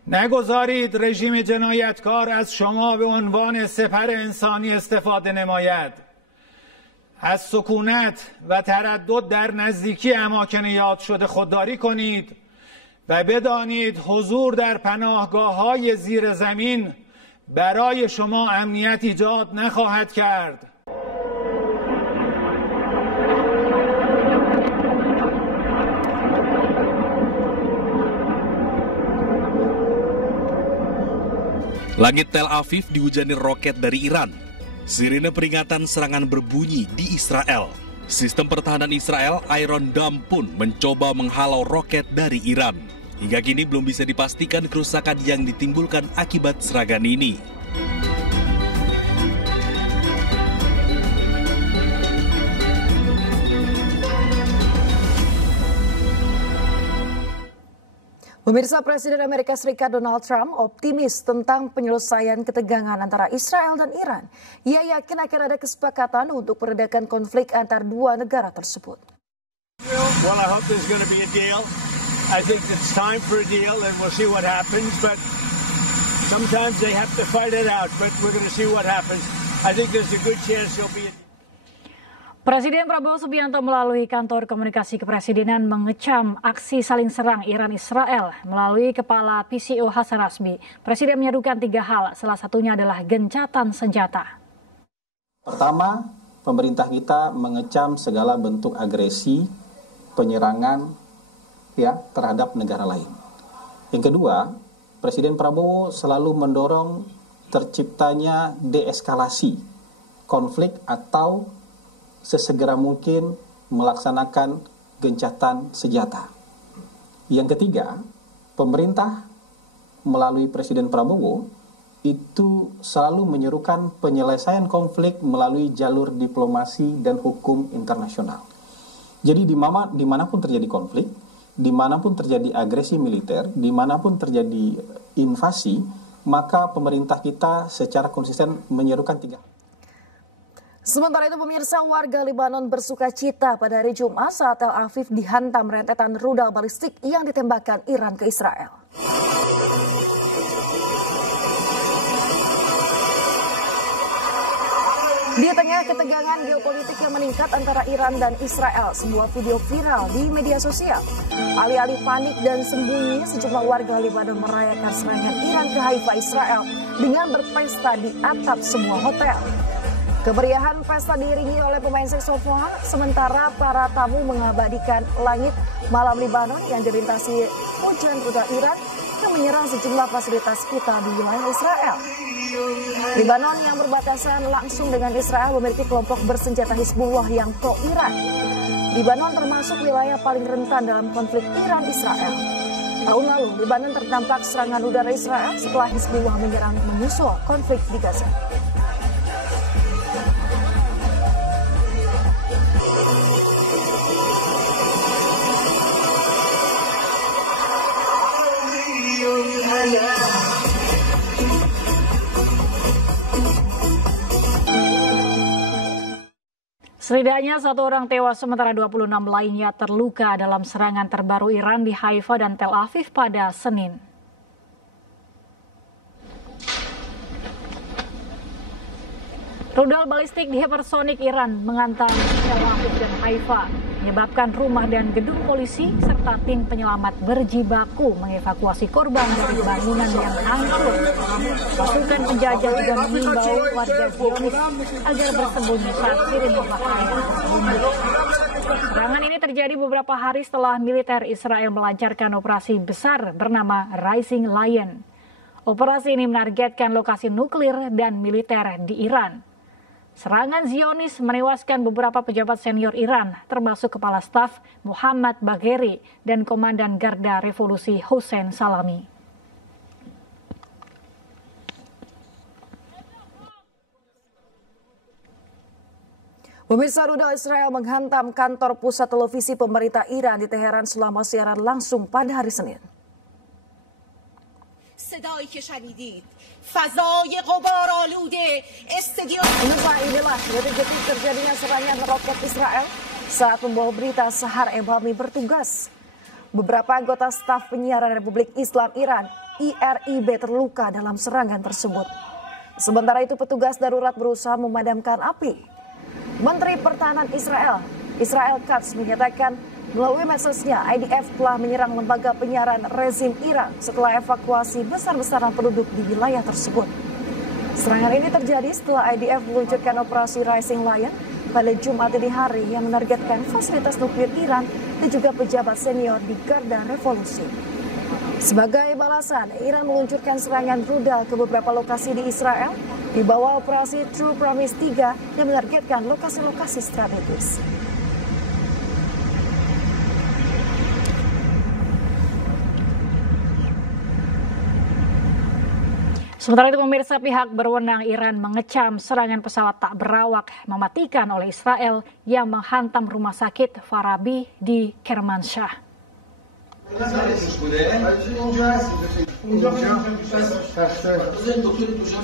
نگذارید رژیم جنایتکار از شما به عنوان سپر انسانی استفاده نماید. از سکونت و تردد در نزدیکی اماکن یاد شده خودداری کنید و بدانید حضور در پناهگاه‌های زیر زمین برای شما امنیت ایجاد نخواهد کرد. Langit Tel Aviv dihujani roket dari Iran. Sirine peringatan serangan berbunyi di Israel. Sistem pertahanan Israel, Iron Dome pun mencoba menghalau roket dari Iran. Hingga kini belum bisa dipastikan kerusakan yang ditimbulkan akibat serangan ini. Pemirsa, Presiden Amerika Serikat Donald Trump optimis tentang penyelesaian ketegangan antara Israel dan Iran. Ia yakin akan ada kesepakatan untuk meredakan konflik antar dua negara tersebut. Well, I hope there's going to be a deal. I think it's time for a deal and we'll see what happens, but sometimes they have to fight it out, but we're going to see what happens. I think there's a good chance there'll be a deal. Presiden Prabowo Subianto melalui kantor komunikasi kepresidenan mengecam aksi saling serang Iran-Israel melalui kepala PCO Hasan Rasmi. Presiden menyerukan 3 hal, salah satunya adalah gencatan senjata. Pertama, pemerintah kita mengecam segala bentuk agresi, penyerangan terhadap negara lain. Yang kedua, Presiden Prabowo selalu mendorong terciptanya deeskalasi konflik atau sesegera mungkin melaksanakan gencatan senjata. Yang ketiga, pemerintah melalui Presiden Prabowo itu selalu menyerukan penyelesaian konflik melalui jalur diplomasi dan hukum internasional. Jadi dimanapun terjadi konflik, dimanapun terjadi agresi militer, dimanapun terjadi invasi, maka pemerintah kita secara konsisten menyerukan 3. Sementara itu, pemirsa, warga Lebanon bersuka cita pada hari Jumat saat Tel Aviv dihantam rentetan rudal balistik yang ditembakkan Iran ke Israel. Di tengah ketegangan geopolitik yang meningkat antara Iran dan Israel, sebuah video viral di media sosial. Alih-alih panik dan sembunyi, sejumlah warga Lebanon merayakan serangan Iran ke Haifa, Israel dengan berpesta di atap sebuah hotel. Kemeriahan pesta diiringi oleh pemain saksofon, sementara para tamu mengabadikan langit malam Lebanon yang dilintasi hujan rudal Iran yang menyerang sejumlah fasilitas vital di wilayah Israel. Lebanon yang berbatasan langsung dengan Israel memiliki kelompok bersenjata Hizbullah yang pro-Iran. Lebanon termasuk wilayah paling rentan dalam konflik Iran-Israel. Tahun lalu, Lebanon terdampak serangan udara Israel setelah Hizbullah menyerang menyusul konflik di Gaza. Setidaknya 1 orang tewas sementara 26 lainnya terluka dalam serangan terbaru Iran di Haifa dan Tel Aviv pada Senin. Rudal balistik di hipersonik Iran menghantam Tel Aviv dan Haifa, menyebabkan rumah dan gedung polisi serta tim penyelamat berjibaku mengevakuasi korban dari bangunan yang hancur. Pasukan penjajah juga mengimbau warga Zionis agar bersembunyi saat sirine bahaya berbunyi. Serangan ini terjadi beberapa hari setelah militer Israel melancarkan operasi besar bernama Rising Lion. Operasi ini menargetkan lokasi nuklir dan militer di Iran. Serangan Zionis menewaskan beberapa pejabat senior Iran, termasuk Kepala Staf Muhammad Bagheri dan Komandan Garda Revolusi Hossein Salami. Pemirsa, rudal Israel menghantam kantor pusat televisi pemerintah Iran di Teheran selama siaran langsung pada hari Senin. Pemirsa, inilah detik-detik terjadinya serangan roket Israel saat membawa berita Sahar Ebami bertugas. Beberapa anggota staf penyiaran Republik Islam Iran (IRIB) terluka dalam serangan tersebut. Sementara itu petugas darurat berusaha memadamkan api. Menteri Pertahanan Israel Katz menyatakan melalui medsosnya IDF telah menyerang lembaga penyiaran rezim Iran setelah evakuasi besar-besaran penduduk di wilayah tersebut. Serangan ini terjadi setelah IDF meluncurkan operasi Rising Lion pada Jumat dini hari yang menargetkan fasilitas nuklir Iran dan juga pejabat senior di Garda Revolusi. Sebagai balasan, Iran meluncurkan serangan rudal ke beberapa lokasi di Israel di bawah operasi True Promise 3 yang menargetkan lokasi-lokasi strategis. Sementara itu pemirsa, pihak berwenang Iran mengecam serangan pesawat tak berawak mematikan oleh Israel yang menghantam rumah sakit Farabi di Kermanshah.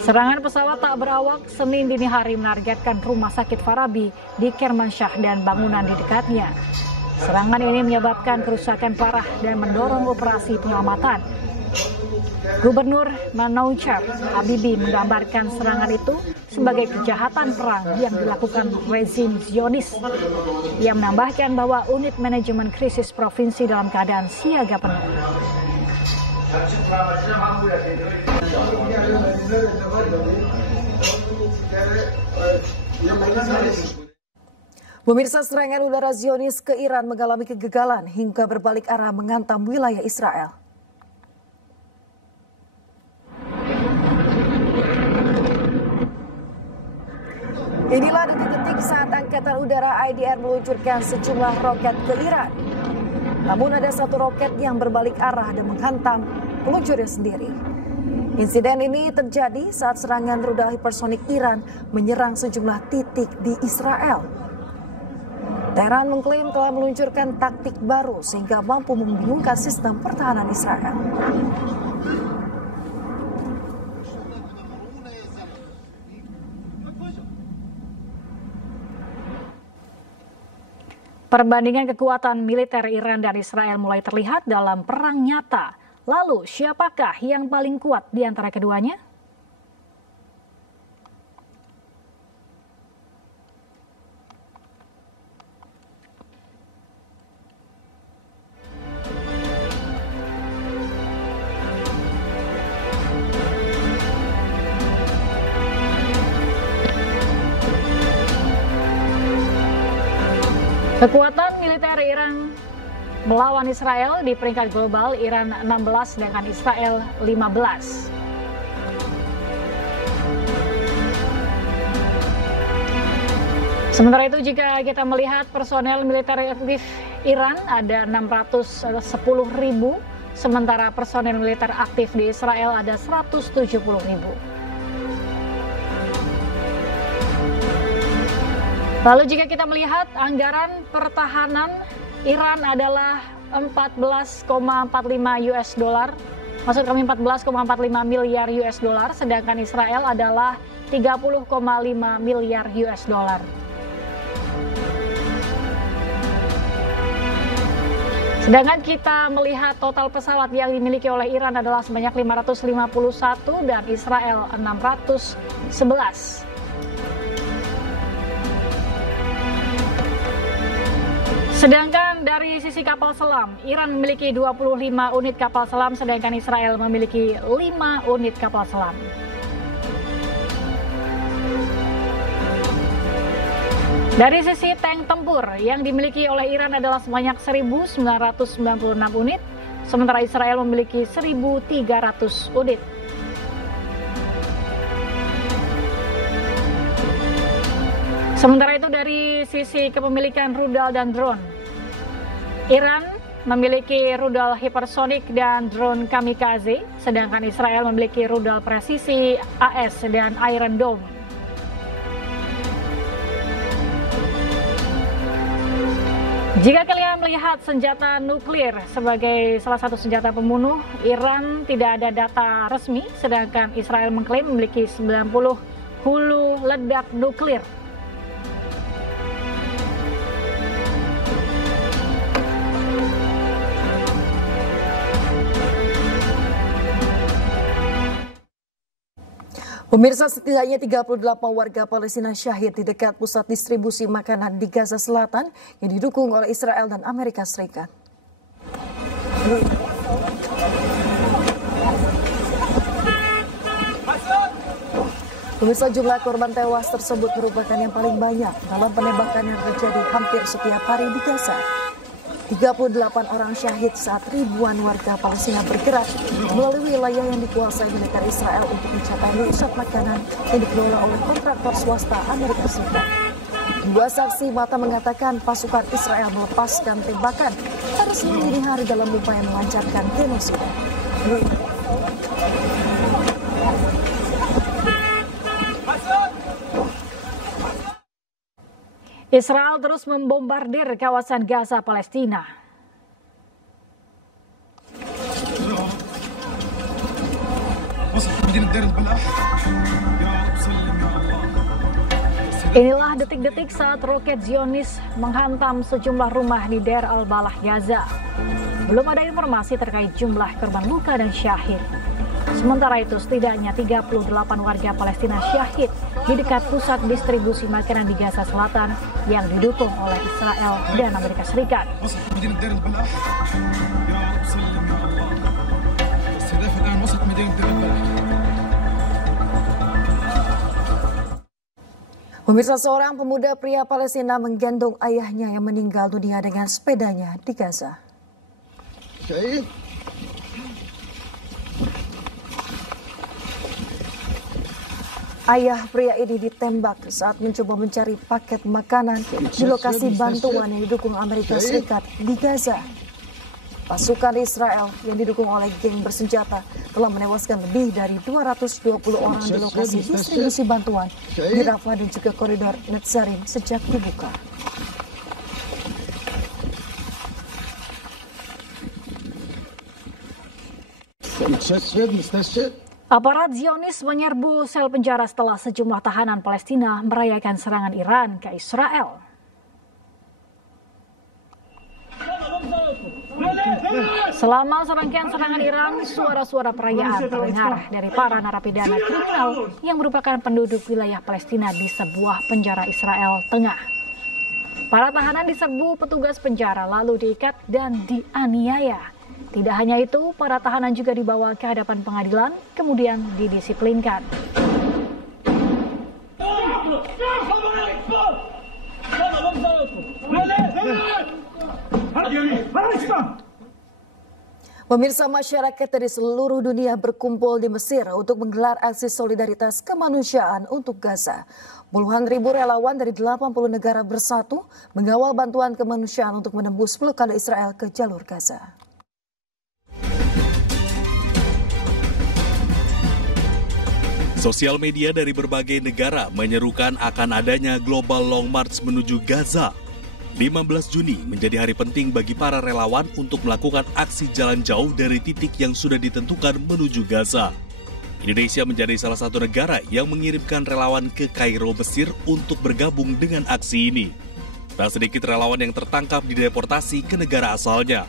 Serangan pesawat tak berawak Senin dini hari menargetkan rumah sakit Farabi di Kermanshah dan bangunan di dekatnya. Serangan ini menyebabkan kerusakan parah dan mendorong operasi penyelamatan. Gubernur Manouchev Habibi menggambarkan serangan itu sebagai kejahatan perang yang dilakukan rezim Zionis. Ia menambahkan bahwa unit manajemen krisis provinsi dalam keadaan siaga penuh. Pemirsa, serangan udara Zionis ke Iran mengalami kegagalan hingga berbalik arah menghantam wilayah Israel. Inilah detik-detik saat Angkatan Udara IDF meluncurkan sejumlah roket ke Iran. Namun ada satu roket yang berbalik arah dan menghantam peluncurnya sendiri. Insiden ini terjadi saat serangan rudal hipersonik Iran menyerang sejumlah titik di Israel. Teheran mengklaim telah meluncurkan taktik baru sehingga mampu membingungkan sistem pertahanan Israel. Perbandingan kekuatan militer Iran dan Israel mulai terlihat dalam perang nyata. Lalu, siapakah yang paling kuat di antara keduanya? Kekuatan militer Iran melawan Israel di peringkat global, Iran 16 sedangkan Israel 15. Sementara itu jika kita melihat personel militer aktif Iran ada 610.000, sementara personel militer aktif di Israel ada 170.000. Lalu jika kita melihat anggaran pertahanan Iran adalah 14,45 US dollar, maksud kami 14,45 miliar US dollar, sedangkan Israel adalah 30,5 miliar US dollar. Sedangkan kita melihat total pesawat yang dimiliki oleh Iran adalah sebanyak 551 dan Israel 611. Sedangkan dari sisi kapal selam, Iran memiliki 25 unit kapal selam, sedangkan Israel memiliki 5 unit kapal selam. Dari sisi tank tempur, yang dimiliki oleh Iran adalah sebanyak 1.996 unit, sementara Israel memiliki 1.300 unit. Sementara itu dari sisi kepemilikan rudal dan drone, Iran memiliki rudal hipersonik dan drone kamikaze, sedangkan Israel memiliki rudal presisi AS dan Iron Dome. Jika kalian melihat senjata nuklir sebagai salah satu senjata pembunuh, Iran tidak ada data resmi, sedangkan Israel mengklaim memiliki 90 hulu ledak nuklir. Pemirsa, setidaknya 38 warga Palestina syahid di dekat pusat distribusi makanan di Gaza Selatan yang didukung oleh Israel dan Amerika Serikat. Pemirsa, jumlah korban tewas tersebut merupakan yang paling banyak dalam penembakan yang terjadi hampir setiap hari di Gaza. 38 orang syahid saat ribuan warga Palestina bergerak melalui wilayah yang dikuasai militer Israel untuk mencapai pusat makanan yang dikelola oleh kontraktor swasta Amerika Serikat. Dua saksi mata mengatakan pasukan Israel melepaskan tembakan pada Senin dini hari dalam upaya melancarkan genosida. Israel terus membombardir kawasan Gaza, Palestina. Inilah detik-detik saat roket Zionis menghantam sejumlah rumah di Deir al-Balah, Gaza. Belum ada informasi terkait jumlah korban luka dan syahid. Sementara itu, setidaknya 38 warga Palestina syahid di dekat pusat distribusi makanan di Gaza Selatan yang didukung oleh Israel dan Amerika Serikat. Pemirsa, seorang pemuda pria Palestina menggendong ayahnya yang meninggal dunia dengan sepedanya di Gaza. Ayah pria ini ditembak saat mencoba mencari paket makanan di lokasi bantuan yang didukung Amerika Serikat di Gaza. Pasukan Israel yang didukung oleh geng bersenjata telah menewaskan lebih dari 220 orang di lokasi distribusi bantuan di Rafah dan juga koridor Netzarim sejak dibuka. Aparat Zionis menyerbu sel penjara setelah sejumlah tahanan Palestina merayakan serangan Iran ke Israel. Selama serangkaian serangan Iran, suara-suara perayaan terdengar dari para narapidana kriminal yang merupakan penduduk wilayah Palestina di sebuah penjara Israel Tengah. Para tahanan diserbu petugas penjara lalu diikat dan dianiaya. Tidak hanya itu, para tahanan juga dibawa ke hadapan pengadilan, kemudian didisiplinkan. Pemirsa, masyarakat dari seluruh dunia berkumpul di Mesir untuk menggelar aksi solidaritas kemanusiaan untuk Gaza. Puluhan ribu relawan dari 80 negara bersatu mengawal bantuan kemanusiaan untuk menembus blokade Israel ke jalur Gaza. Sosial media dari berbagai negara menyerukan akan adanya Global Long March menuju Gaza. 15 Juni menjadi hari penting bagi para relawan untuk melakukan aksi jalan jauh dari titik yang sudah ditentukan menuju Gaza. Indonesia menjadi salah satu negara yang mengirimkan relawan ke Kairo, Mesir untuk bergabung dengan aksi ini. Tak sedikit relawan yang tertangkap dideportasi ke negara asalnya.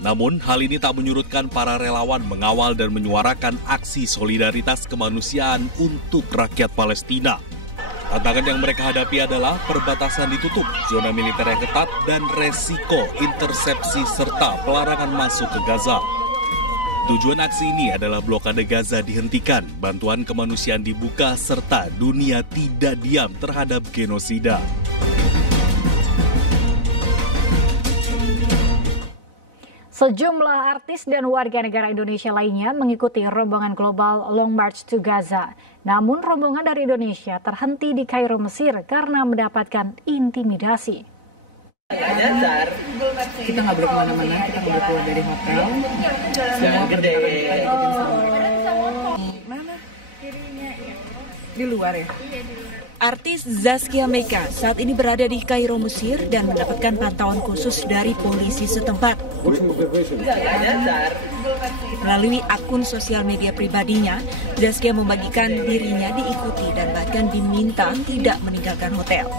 Namun, hal ini tak menyurutkan para relawan mengawal dan menyuarakan aksi solidaritas kemanusiaan untuk rakyat Palestina. Tantangan yang mereka hadapi adalah perbatasan ditutup, zona militer yang ketat, dan resiko intersepsi serta pelarangan masuk ke Gaza. Tujuan aksi ini adalah blokade Gaza dihentikan, bantuan kemanusiaan dibuka, serta dunia tidak diam terhadap genosida. Sejumlah artis dan warga negara Indonesia lainnya mengikuti rombongan global Long March to Gaza. Namun rombongan dari Indonesia terhenti di Kairo, Mesir karena mendapatkan intimidasi. Kita nggak boleh kemana-mana, kita nggak boleh keluar dari hotel. Jangan gede. Mana? Di luar ya? Artis Zaskia Meka saat ini berada di Kairo, Mesir dan mendapatkan pantauan khusus dari polisi setempat. Melalui akun sosial media pribadinya, Zaskia membagikan dirinya diikuti dan bahkan diminta tidak meninggalkan hotel.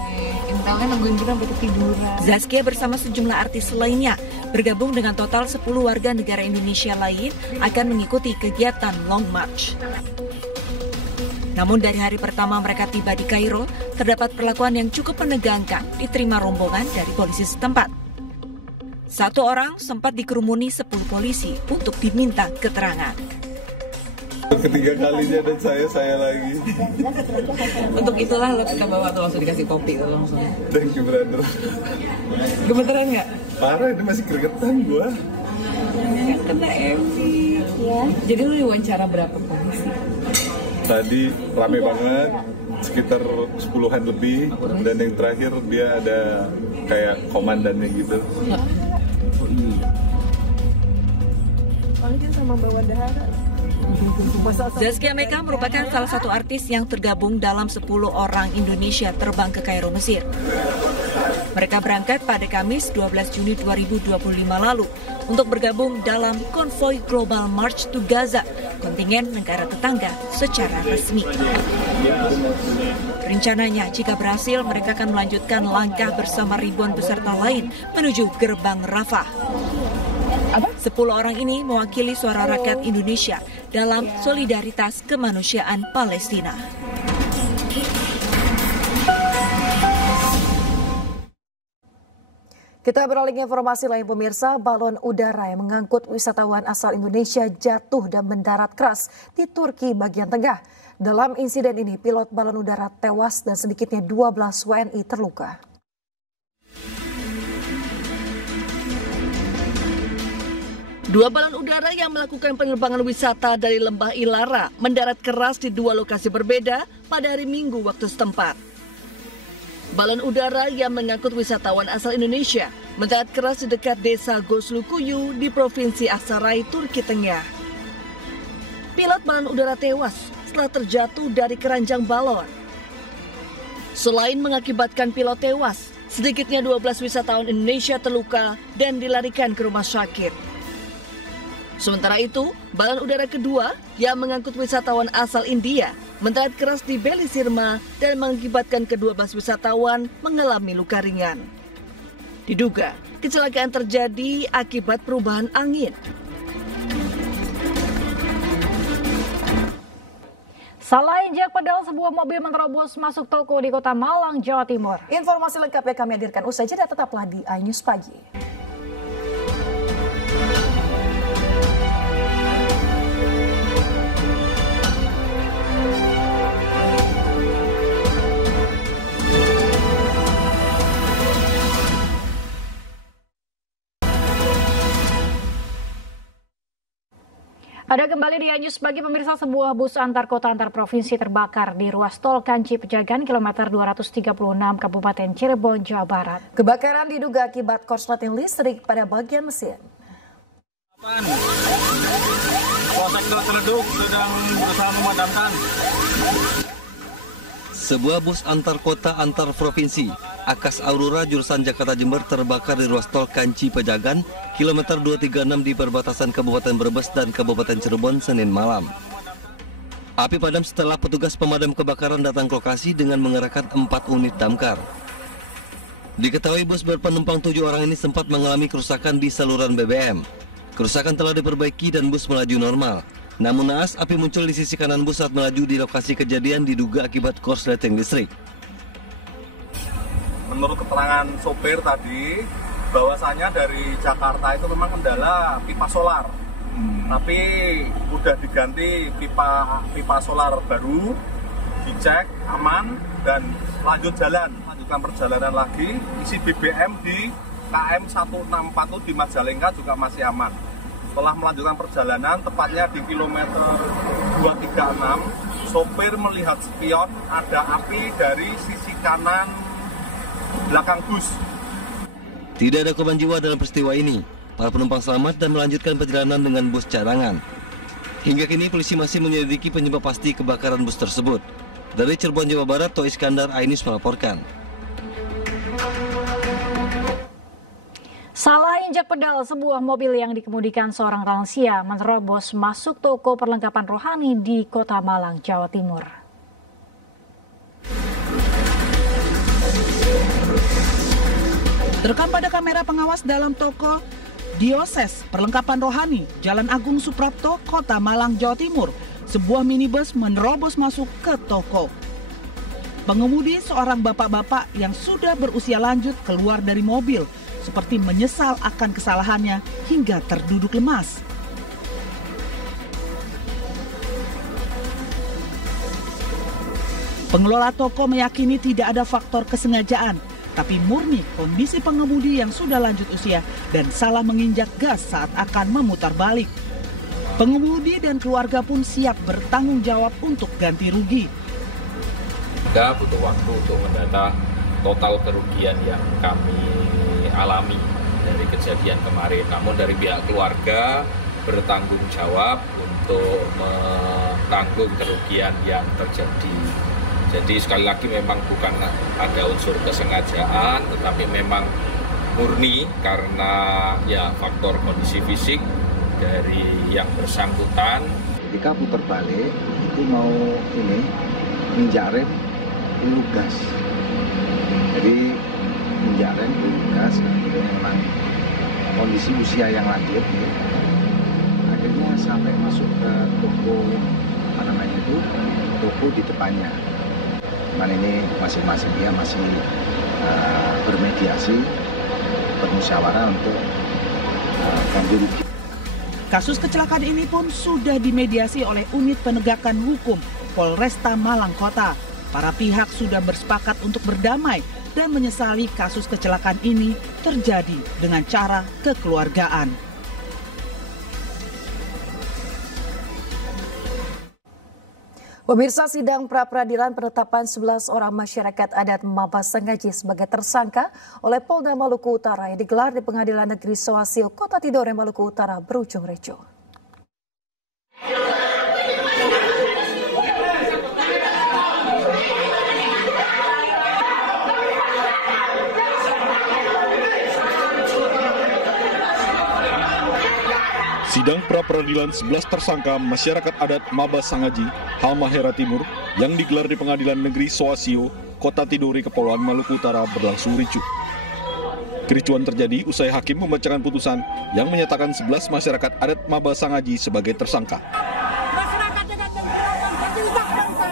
Intelnya nungguin kita sampai ketiduran. Zaskia bersama sejumlah artis lainnya bergabung dengan total 10 warga negara Indonesia lain akan mengikuti kegiatan Long March. Namun dari hari pertama mereka tiba di Kairo, terdapat perlakuan yang cukup menegangkan diterima rombongan dari polisi setempat. Satu orang sempat dikerumuni 10 polisi untuk diminta keterangan. Ketiga kalinya dan saya lagi. Untuk itulah lo kita bawa tuh langsung dikasih kopi tuh langsung. Thank you brother. Gemeteran nggak? Parah, ini masih gregetan gua. Kena MC. Ya. Jadi lu diwawancara berapa polisi? Tadi rame banget, sekitar 10-an lebih, dan yang terakhir dia ada kayak komandannya gitu. Paling sama bawa dahara. Zaskia Meka merupakan salah satu artis yang tergabung dalam 10 orang Indonesia terbang ke Kairo, Mesir. Mereka berangkat pada Kamis 12 Juni 2025 lalu untuk bergabung dalam konvoi Global March to Gaza, kontingen negara tetangga secara resmi. Rencananya, jika berhasil, mereka akan melanjutkan langkah bersama ribuan peserta lain menuju gerbang Rafah. 10 orang ini mewakili suara rakyat Indonesia dalam solidaritas kemanusiaan Palestina. Kita beralih ke informasi lain pemirsa, balon udara yang mengangkut wisatawan asal Indonesia jatuh dan mendarat keras di Turki bagian tengah. Dalam insiden ini, pilot balon udara tewas dan sedikitnya 12 WNI terluka. Dua balon udara yang melakukan penerbangan wisata dari Lembah Ilara mendarat keras di dua lokasi berbeda pada hari Minggu waktu setempat. Balon udara yang mengangkut wisatawan asal Indonesia mendarat keras di dekat desa Goslukuyu di Provinsi Aksaray, Turki Tengah. Pilot balon udara tewas setelah terjatuh dari keranjang balon. Selain mengakibatkan pilot tewas, sedikitnya 12 wisatawan Indonesia terluka dan dilarikan ke rumah sakit. Sementara itu, balon udara kedua yang mengangkut wisatawan asal India mendarat keras di Beli Sirma dan mengakibatkan ke-12 wisatawan mengalami luka ringan. Diduga, kecelakaan terjadi akibat perubahan angin. Salah injak pedal, sebuah mobil menerobos masuk toko di Kota Malang, Jawa Timur. Informasi lengkapnya kami hadirkan usai jeda, tetaplah di iNews Pagi. Ada kembali di iNews Pagi pemirsa, sebuah bus antar kota antar provinsi terbakar di ruas tol Kanci Pejagan kilometer 236 Kabupaten Cirebon, Jawa Barat. Kebakaran diduga akibat korsleting listrik pada bagian mesin. Polsek Ciledug sedang berusaha memadamkan. Sebuah bus antar kota antar provinsi Akas Aurora jurusan Jakarta Jember terbakar di ruas tol Kanci Pejagan kilometer 236 di perbatasan Kabupaten Brebes dan Kabupaten Cirebon Senin malam. Api padam setelah petugas pemadam kebakaran datang ke lokasi dengan mengerahkan 4 unit damkar. Diketahui bus berpenumpang 7 orang ini sempat mengalami kerusakan di saluran BBM. Kerusakan telah diperbaiki dan bus melaju normal. Namun naas, api muncul di sisi kanan bus saat melaju di lokasi kejadian diduga akibat korsleting listrik. Menurut keterangan sopir tadi, bahwasanya dari Jakarta itu memang kendala pipa solar. Tapi udah diganti pipa solar baru, dicek aman dan lanjutkan perjalanan lagi. Isi BBM di KM 164 di Majalengka juga masih aman. Setelah melanjutkan perjalanan, tepatnya di kilometer 236, sopir melihat spion ada api dari sisi kanan belakang bus. Tidak ada korban jiwa dalam peristiwa ini. Para penumpang selamat dan melanjutkan perjalanan dengan bus cadangan. Hingga kini polisi masih menyelidiki penyebab pasti kebakaran bus tersebut. Dari Cirebon, Jawa Barat, Toh Iskandar, iNews melaporkan. Salah injak pedal sebuah mobil yang dikemudikan seorang lansia menerobos masuk toko perlengkapan rohani di Kota Malang, Jawa Timur. Terekam pada kamera pengawas dalam toko Dioses Perlengkapan Rohani, Jalan Agung Suprapto, Kota Malang, Jawa Timur. Sebuah minibus menerobos masuk ke toko. Pengemudi seorang bapak-bapak yang sudah berusia lanjut keluar dari mobil, seperti menyesal akan kesalahannya hingga terduduk lemas. Pengelola toko meyakini tidak ada faktor kesengajaan, tapi murni kondisi pengemudi yang sudah lanjut usia dan salah menginjak gas saat akan memutar balik. Pengemudi dan keluarga pun siap bertanggung jawab untuk ganti rugi. Kita butuh waktu untuk mendata total kerugian yang kami alami dari kejadian kemarin. Namun dari pihak keluarga bertanggung jawab untuk menanggung kerugian yang terjadi. Jadi sekali lagi memang bukan ada unsur kesengajaan, tetapi memang murni karena ya faktor kondisi fisik dari yang bersangkutan. Ketika putar balik itu mau injak rem peluru gas. Jadi injak rem peluru gas, memang kondisi usia yang lanjut. Akhirnya sampai masuk ke toko toko di depannya. Cuman ini masing-masing dia masih bermediasi, bermusyawarah untuk ganti rugi. Kasus kecelakaan ini pun sudah dimediasi oleh Unit Penegakan Hukum Polresta Malang Kota. Para pihak sudah bersepakat untuk berdamai dan menyesali kasus kecelakaan ini terjadi dengan cara kekeluargaan. Pemirsa, sidang pra-peradilan penetapan 11 orang masyarakat adat Mabas Sangaji sebagai tersangka oleh Polda Maluku Utara yang digelar di Pengadilan Negeri Sohasil, Kota Tidore, Maluku Utara berujung ricuh. Sidang pra-peradilan 11 tersangka masyarakat adat Mabas Sangaji, Halmahera Timur, yang digelar di Pengadilan Negeri Sohasio, Kota Tidore, Kepulauan Maluku Utara berlangsung ricuh. Kericuan terjadi usai hakim membacakan putusan yang menyatakan 11 masyarakat adat Mabas Sangaji sebagai tersangka. Masyarakat dengan penerapan fasilitas bangsa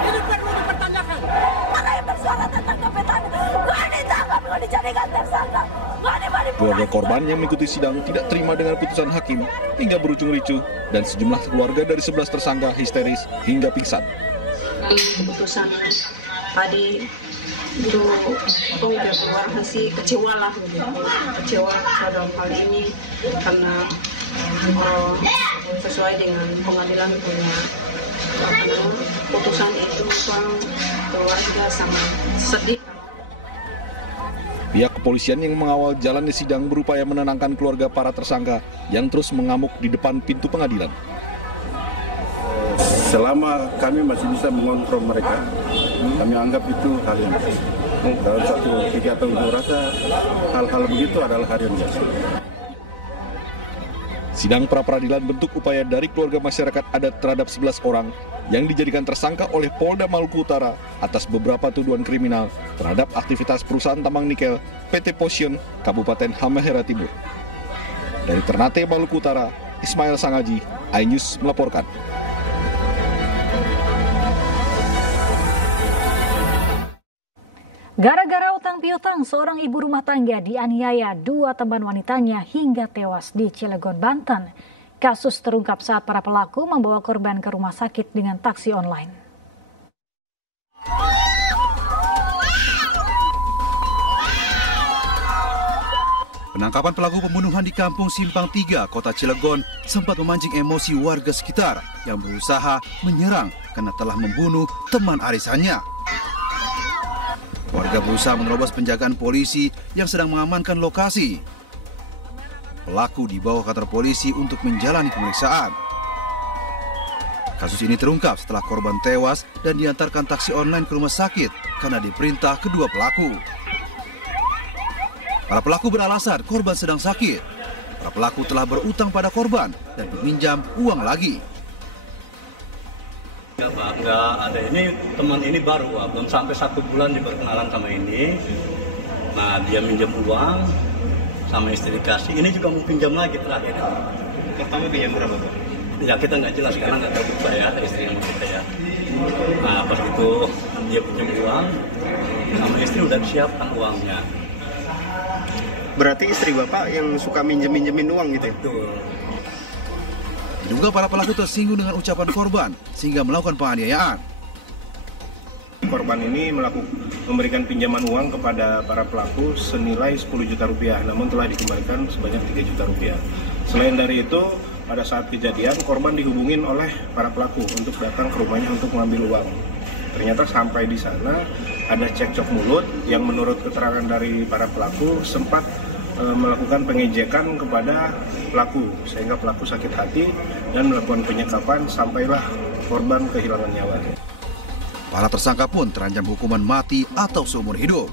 ini perlu dipertanyakan. Mana yang bersuara tentang kebetan? Gak ditangkap, gak dijadikan tersangka. Keluarga korban yang mengikuti sidang tidak terima dengan putusan hakim hingga berujung ricuh dan sejumlah keluarga dari 11 tersangka histeris hingga pingsan. Keputusan tadi itu udah keluar masih kecewa lah, kecewa dalam hal ini karena sesuai dengan pengadilan punya putusan itu keluarga sangat sedih. Pihak kepolisian yang mengawal jalannya sidang berupaya menenangkan keluarga para tersangka yang terus mengamuk di depan pintu pengadilan. Selama kami masih bisa mengontrol mereka, kami anggap itu hal yang baik. Dalam satu kegiatan unjuk rasa, hal-hal begitu adalah hal yang biasa. Sidang pra-peradilan bentuk upaya dari keluarga masyarakat adat terhadap 11 orang yang dijadikan tersangka oleh Polda Maluku Utara atas beberapa tuduhan kriminal terhadap aktivitas perusahaan tambang nikel PT Posion Kabupaten Halmahera Timur. Dari Ternate, Maluku Utara, Ismail Sangaji, iNews melaporkan. Gara-gara utang piutang, seorang ibu rumah tangga dianiaya dua teman wanitanya hingga tewas di Cilegon, Banten. Kasus terungkap saat para pelaku membawa korban ke rumah sakit dengan taksi online. Penangkapan pelaku pembunuhan di Kampung Simpang 3, Kota Cilegon sempat memancing emosi warga sekitar yang berusaha menyerang karena telah membunuh teman arisannya. Warga berusaha menerobos penjagaan polisi yang sedang mengamankan lokasi. Pelaku dibawa ke kantor polisi untuk menjalani pemeriksaan. Kasus ini terungkap setelah korban tewas dan diantarkan taksi online ke rumah sakit karena diperintah kedua pelaku. Para pelaku beralasan korban sedang sakit. Para pelaku telah berutang pada korban dan meminjam uang lagi. Enggak ada, ini teman ini baru, belum sampai 1 bulan diperkenalan sama ini. Nah, dia minjam uang sama istri dikasih, ini juga mau pinjam lagi terakhir. Pertama pinjam berapa? Ya kita nggak jelas karena nggak tahu saya istri sama kita ya. Nah pas itu dia pinjam uang sama istri udah disiapkan uangnya. Berarti istri bapak yang suka minjemin uang gitu? Betul. Diduga para pelaku tersinggung dengan ucapan korban sehingga melakukan penganiayaan. Korban ini memberikan pinjaman uang kepada para pelaku senilai 10 juta rupiah, namun telah dikembalikan sebanyak 3 juta rupiah. Selain dari itu, pada saat kejadian korban dihubungin oleh para pelaku untuk datang ke rumahnya untuk mengambil uang. Ternyata sampai di sana ada cekcok mulut yang menurut keterangan dari para pelaku sempat melakukan pengejekan kepada pelaku sehingga pelaku sakit hati dan melakukan penyekapan sampailah korban kehilangan nyawa. Para tersangka pun terancam hukuman mati atau seumur hidup.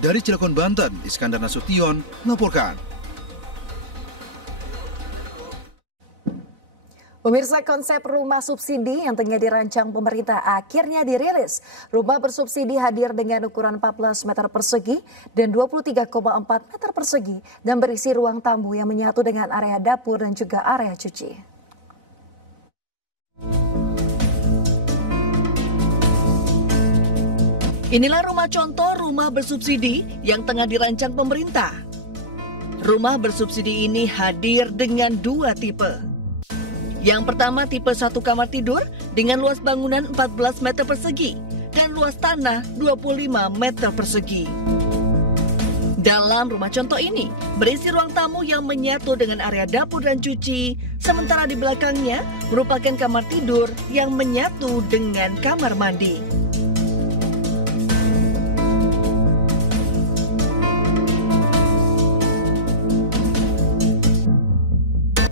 Dari Cilegon, Banten, Iskandar Nasution melaporkan. Pemirsa, konsep rumah subsidi yang tengah dirancang pemerintah akhirnya dirilis. Rumah bersubsidi hadir dengan ukuran 14 meter persegi dan 23,4 meter persegi dan berisi ruang tamu yang menyatu dengan area dapur dan juga area cuci. Inilah rumah contoh rumah bersubsidi yang tengah dirancang pemerintah. Rumah bersubsidi ini hadir dengan 2 tipe. Yang pertama tipe 1 kamar tidur dengan luas bangunan 14 meter persegi dan luas tanah 25 meter persegi. Dalam rumah contoh ini berisi ruang tamu yang menyatu dengan area dapur dan cuci, sementara di belakangnya merupakan kamar tidur yang menyatu dengan kamar mandi.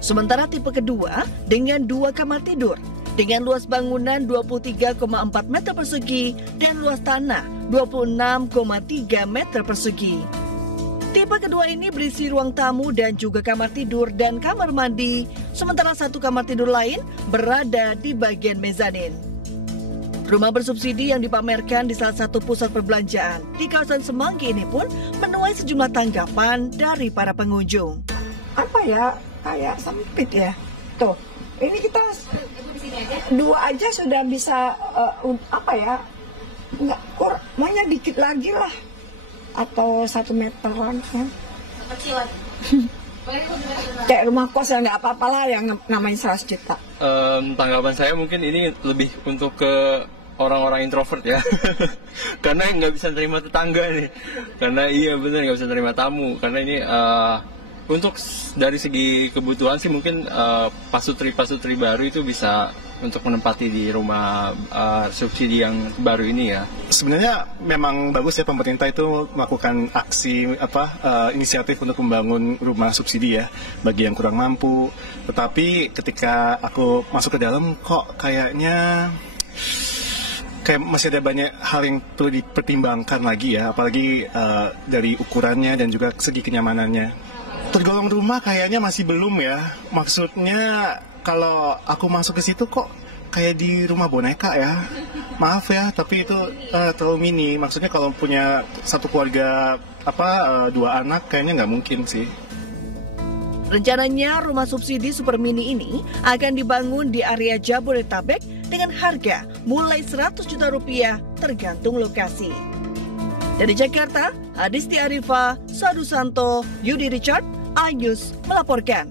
Sementara tipe kedua dengan 2 kamar tidur dengan luas bangunan 23,4 meter persegi dan luas tanah 26,3 meter persegi. Tipe kedua ini berisi ruang tamu dan juga kamar tidur dan kamar mandi, sementara 1 kamar tidur lain berada di bagian mezanin. Rumah bersubsidi yang dipamerkan di salah satu pusat perbelanjaan di kawasan Semanggi ini pun menuai sejumlah tanggapan dari para pengunjung. Apa ya? Kayak sempit ya. Tuh, ini kita 2 aja sudah bisa apa ya? Enggak kurang, maunya dikit lagi lah. Atau 1 meteran kan. Kecilan. Kayak rumah kos ya nggak apa-apa lah yang namanya 100 juta. Tanggapan saya mungkin ini lebih untuk ke orang-orang introvert ya. Karena nggak bisa terima tetangga nih. Karena iya benar nggak bisa terima tamu. Karena ini untuk dari segi kebutuhan sih mungkin pasutri baru itu bisa untuk menempati di rumah subsidi yang baru ini ya. Sebenarnya memang bagus ya pemerintah itu melakukan aksi inisiatif untuk membangun rumah subsidi ya bagi yang kurang mampu. Tetapi ketika aku masuk ke dalam kok kayaknya masih ada banyak hal yang perlu dipertimbangkan lagi ya, apalagi dari ukurannya dan juga segi kenyamanannya. Tergolong rumah kayaknya masih belum ya. Maksudnya kalau aku masuk ke situ kok kayak di rumah boneka ya. Maaf ya, tapi itu terlalu mini. Maksudnya kalau punya satu keluarga 2 anak kayaknya nggak mungkin sih. Rencananya rumah subsidi super mini ini akan dibangun di area Jabodetabek dengan harga mulai 100 juta rupiah tergantung lokasi. Dari Jakarta, Adisti Arifa, Sadu Santo, Yudi Richard, iNews melaporkan.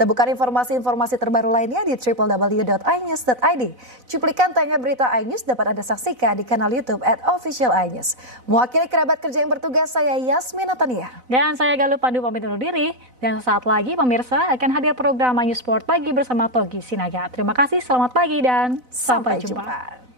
Temukan informasi-informasi terbaru lainnya di www.inews.id. Cuplikan tayangan berita iNews dapat Anda saksikan di kanal YouTube @officialinews. Mewakili kerabat kerja yang bertugas, saya Yasmin Natania. Dan saya Galuh Pandu pamit undur diri. Dan saat lagi pemirsa akan hadir program iNews Sport Pagi bersama Togi Sinaga. Terima kasih, selamat pagi dan sampai jumpa.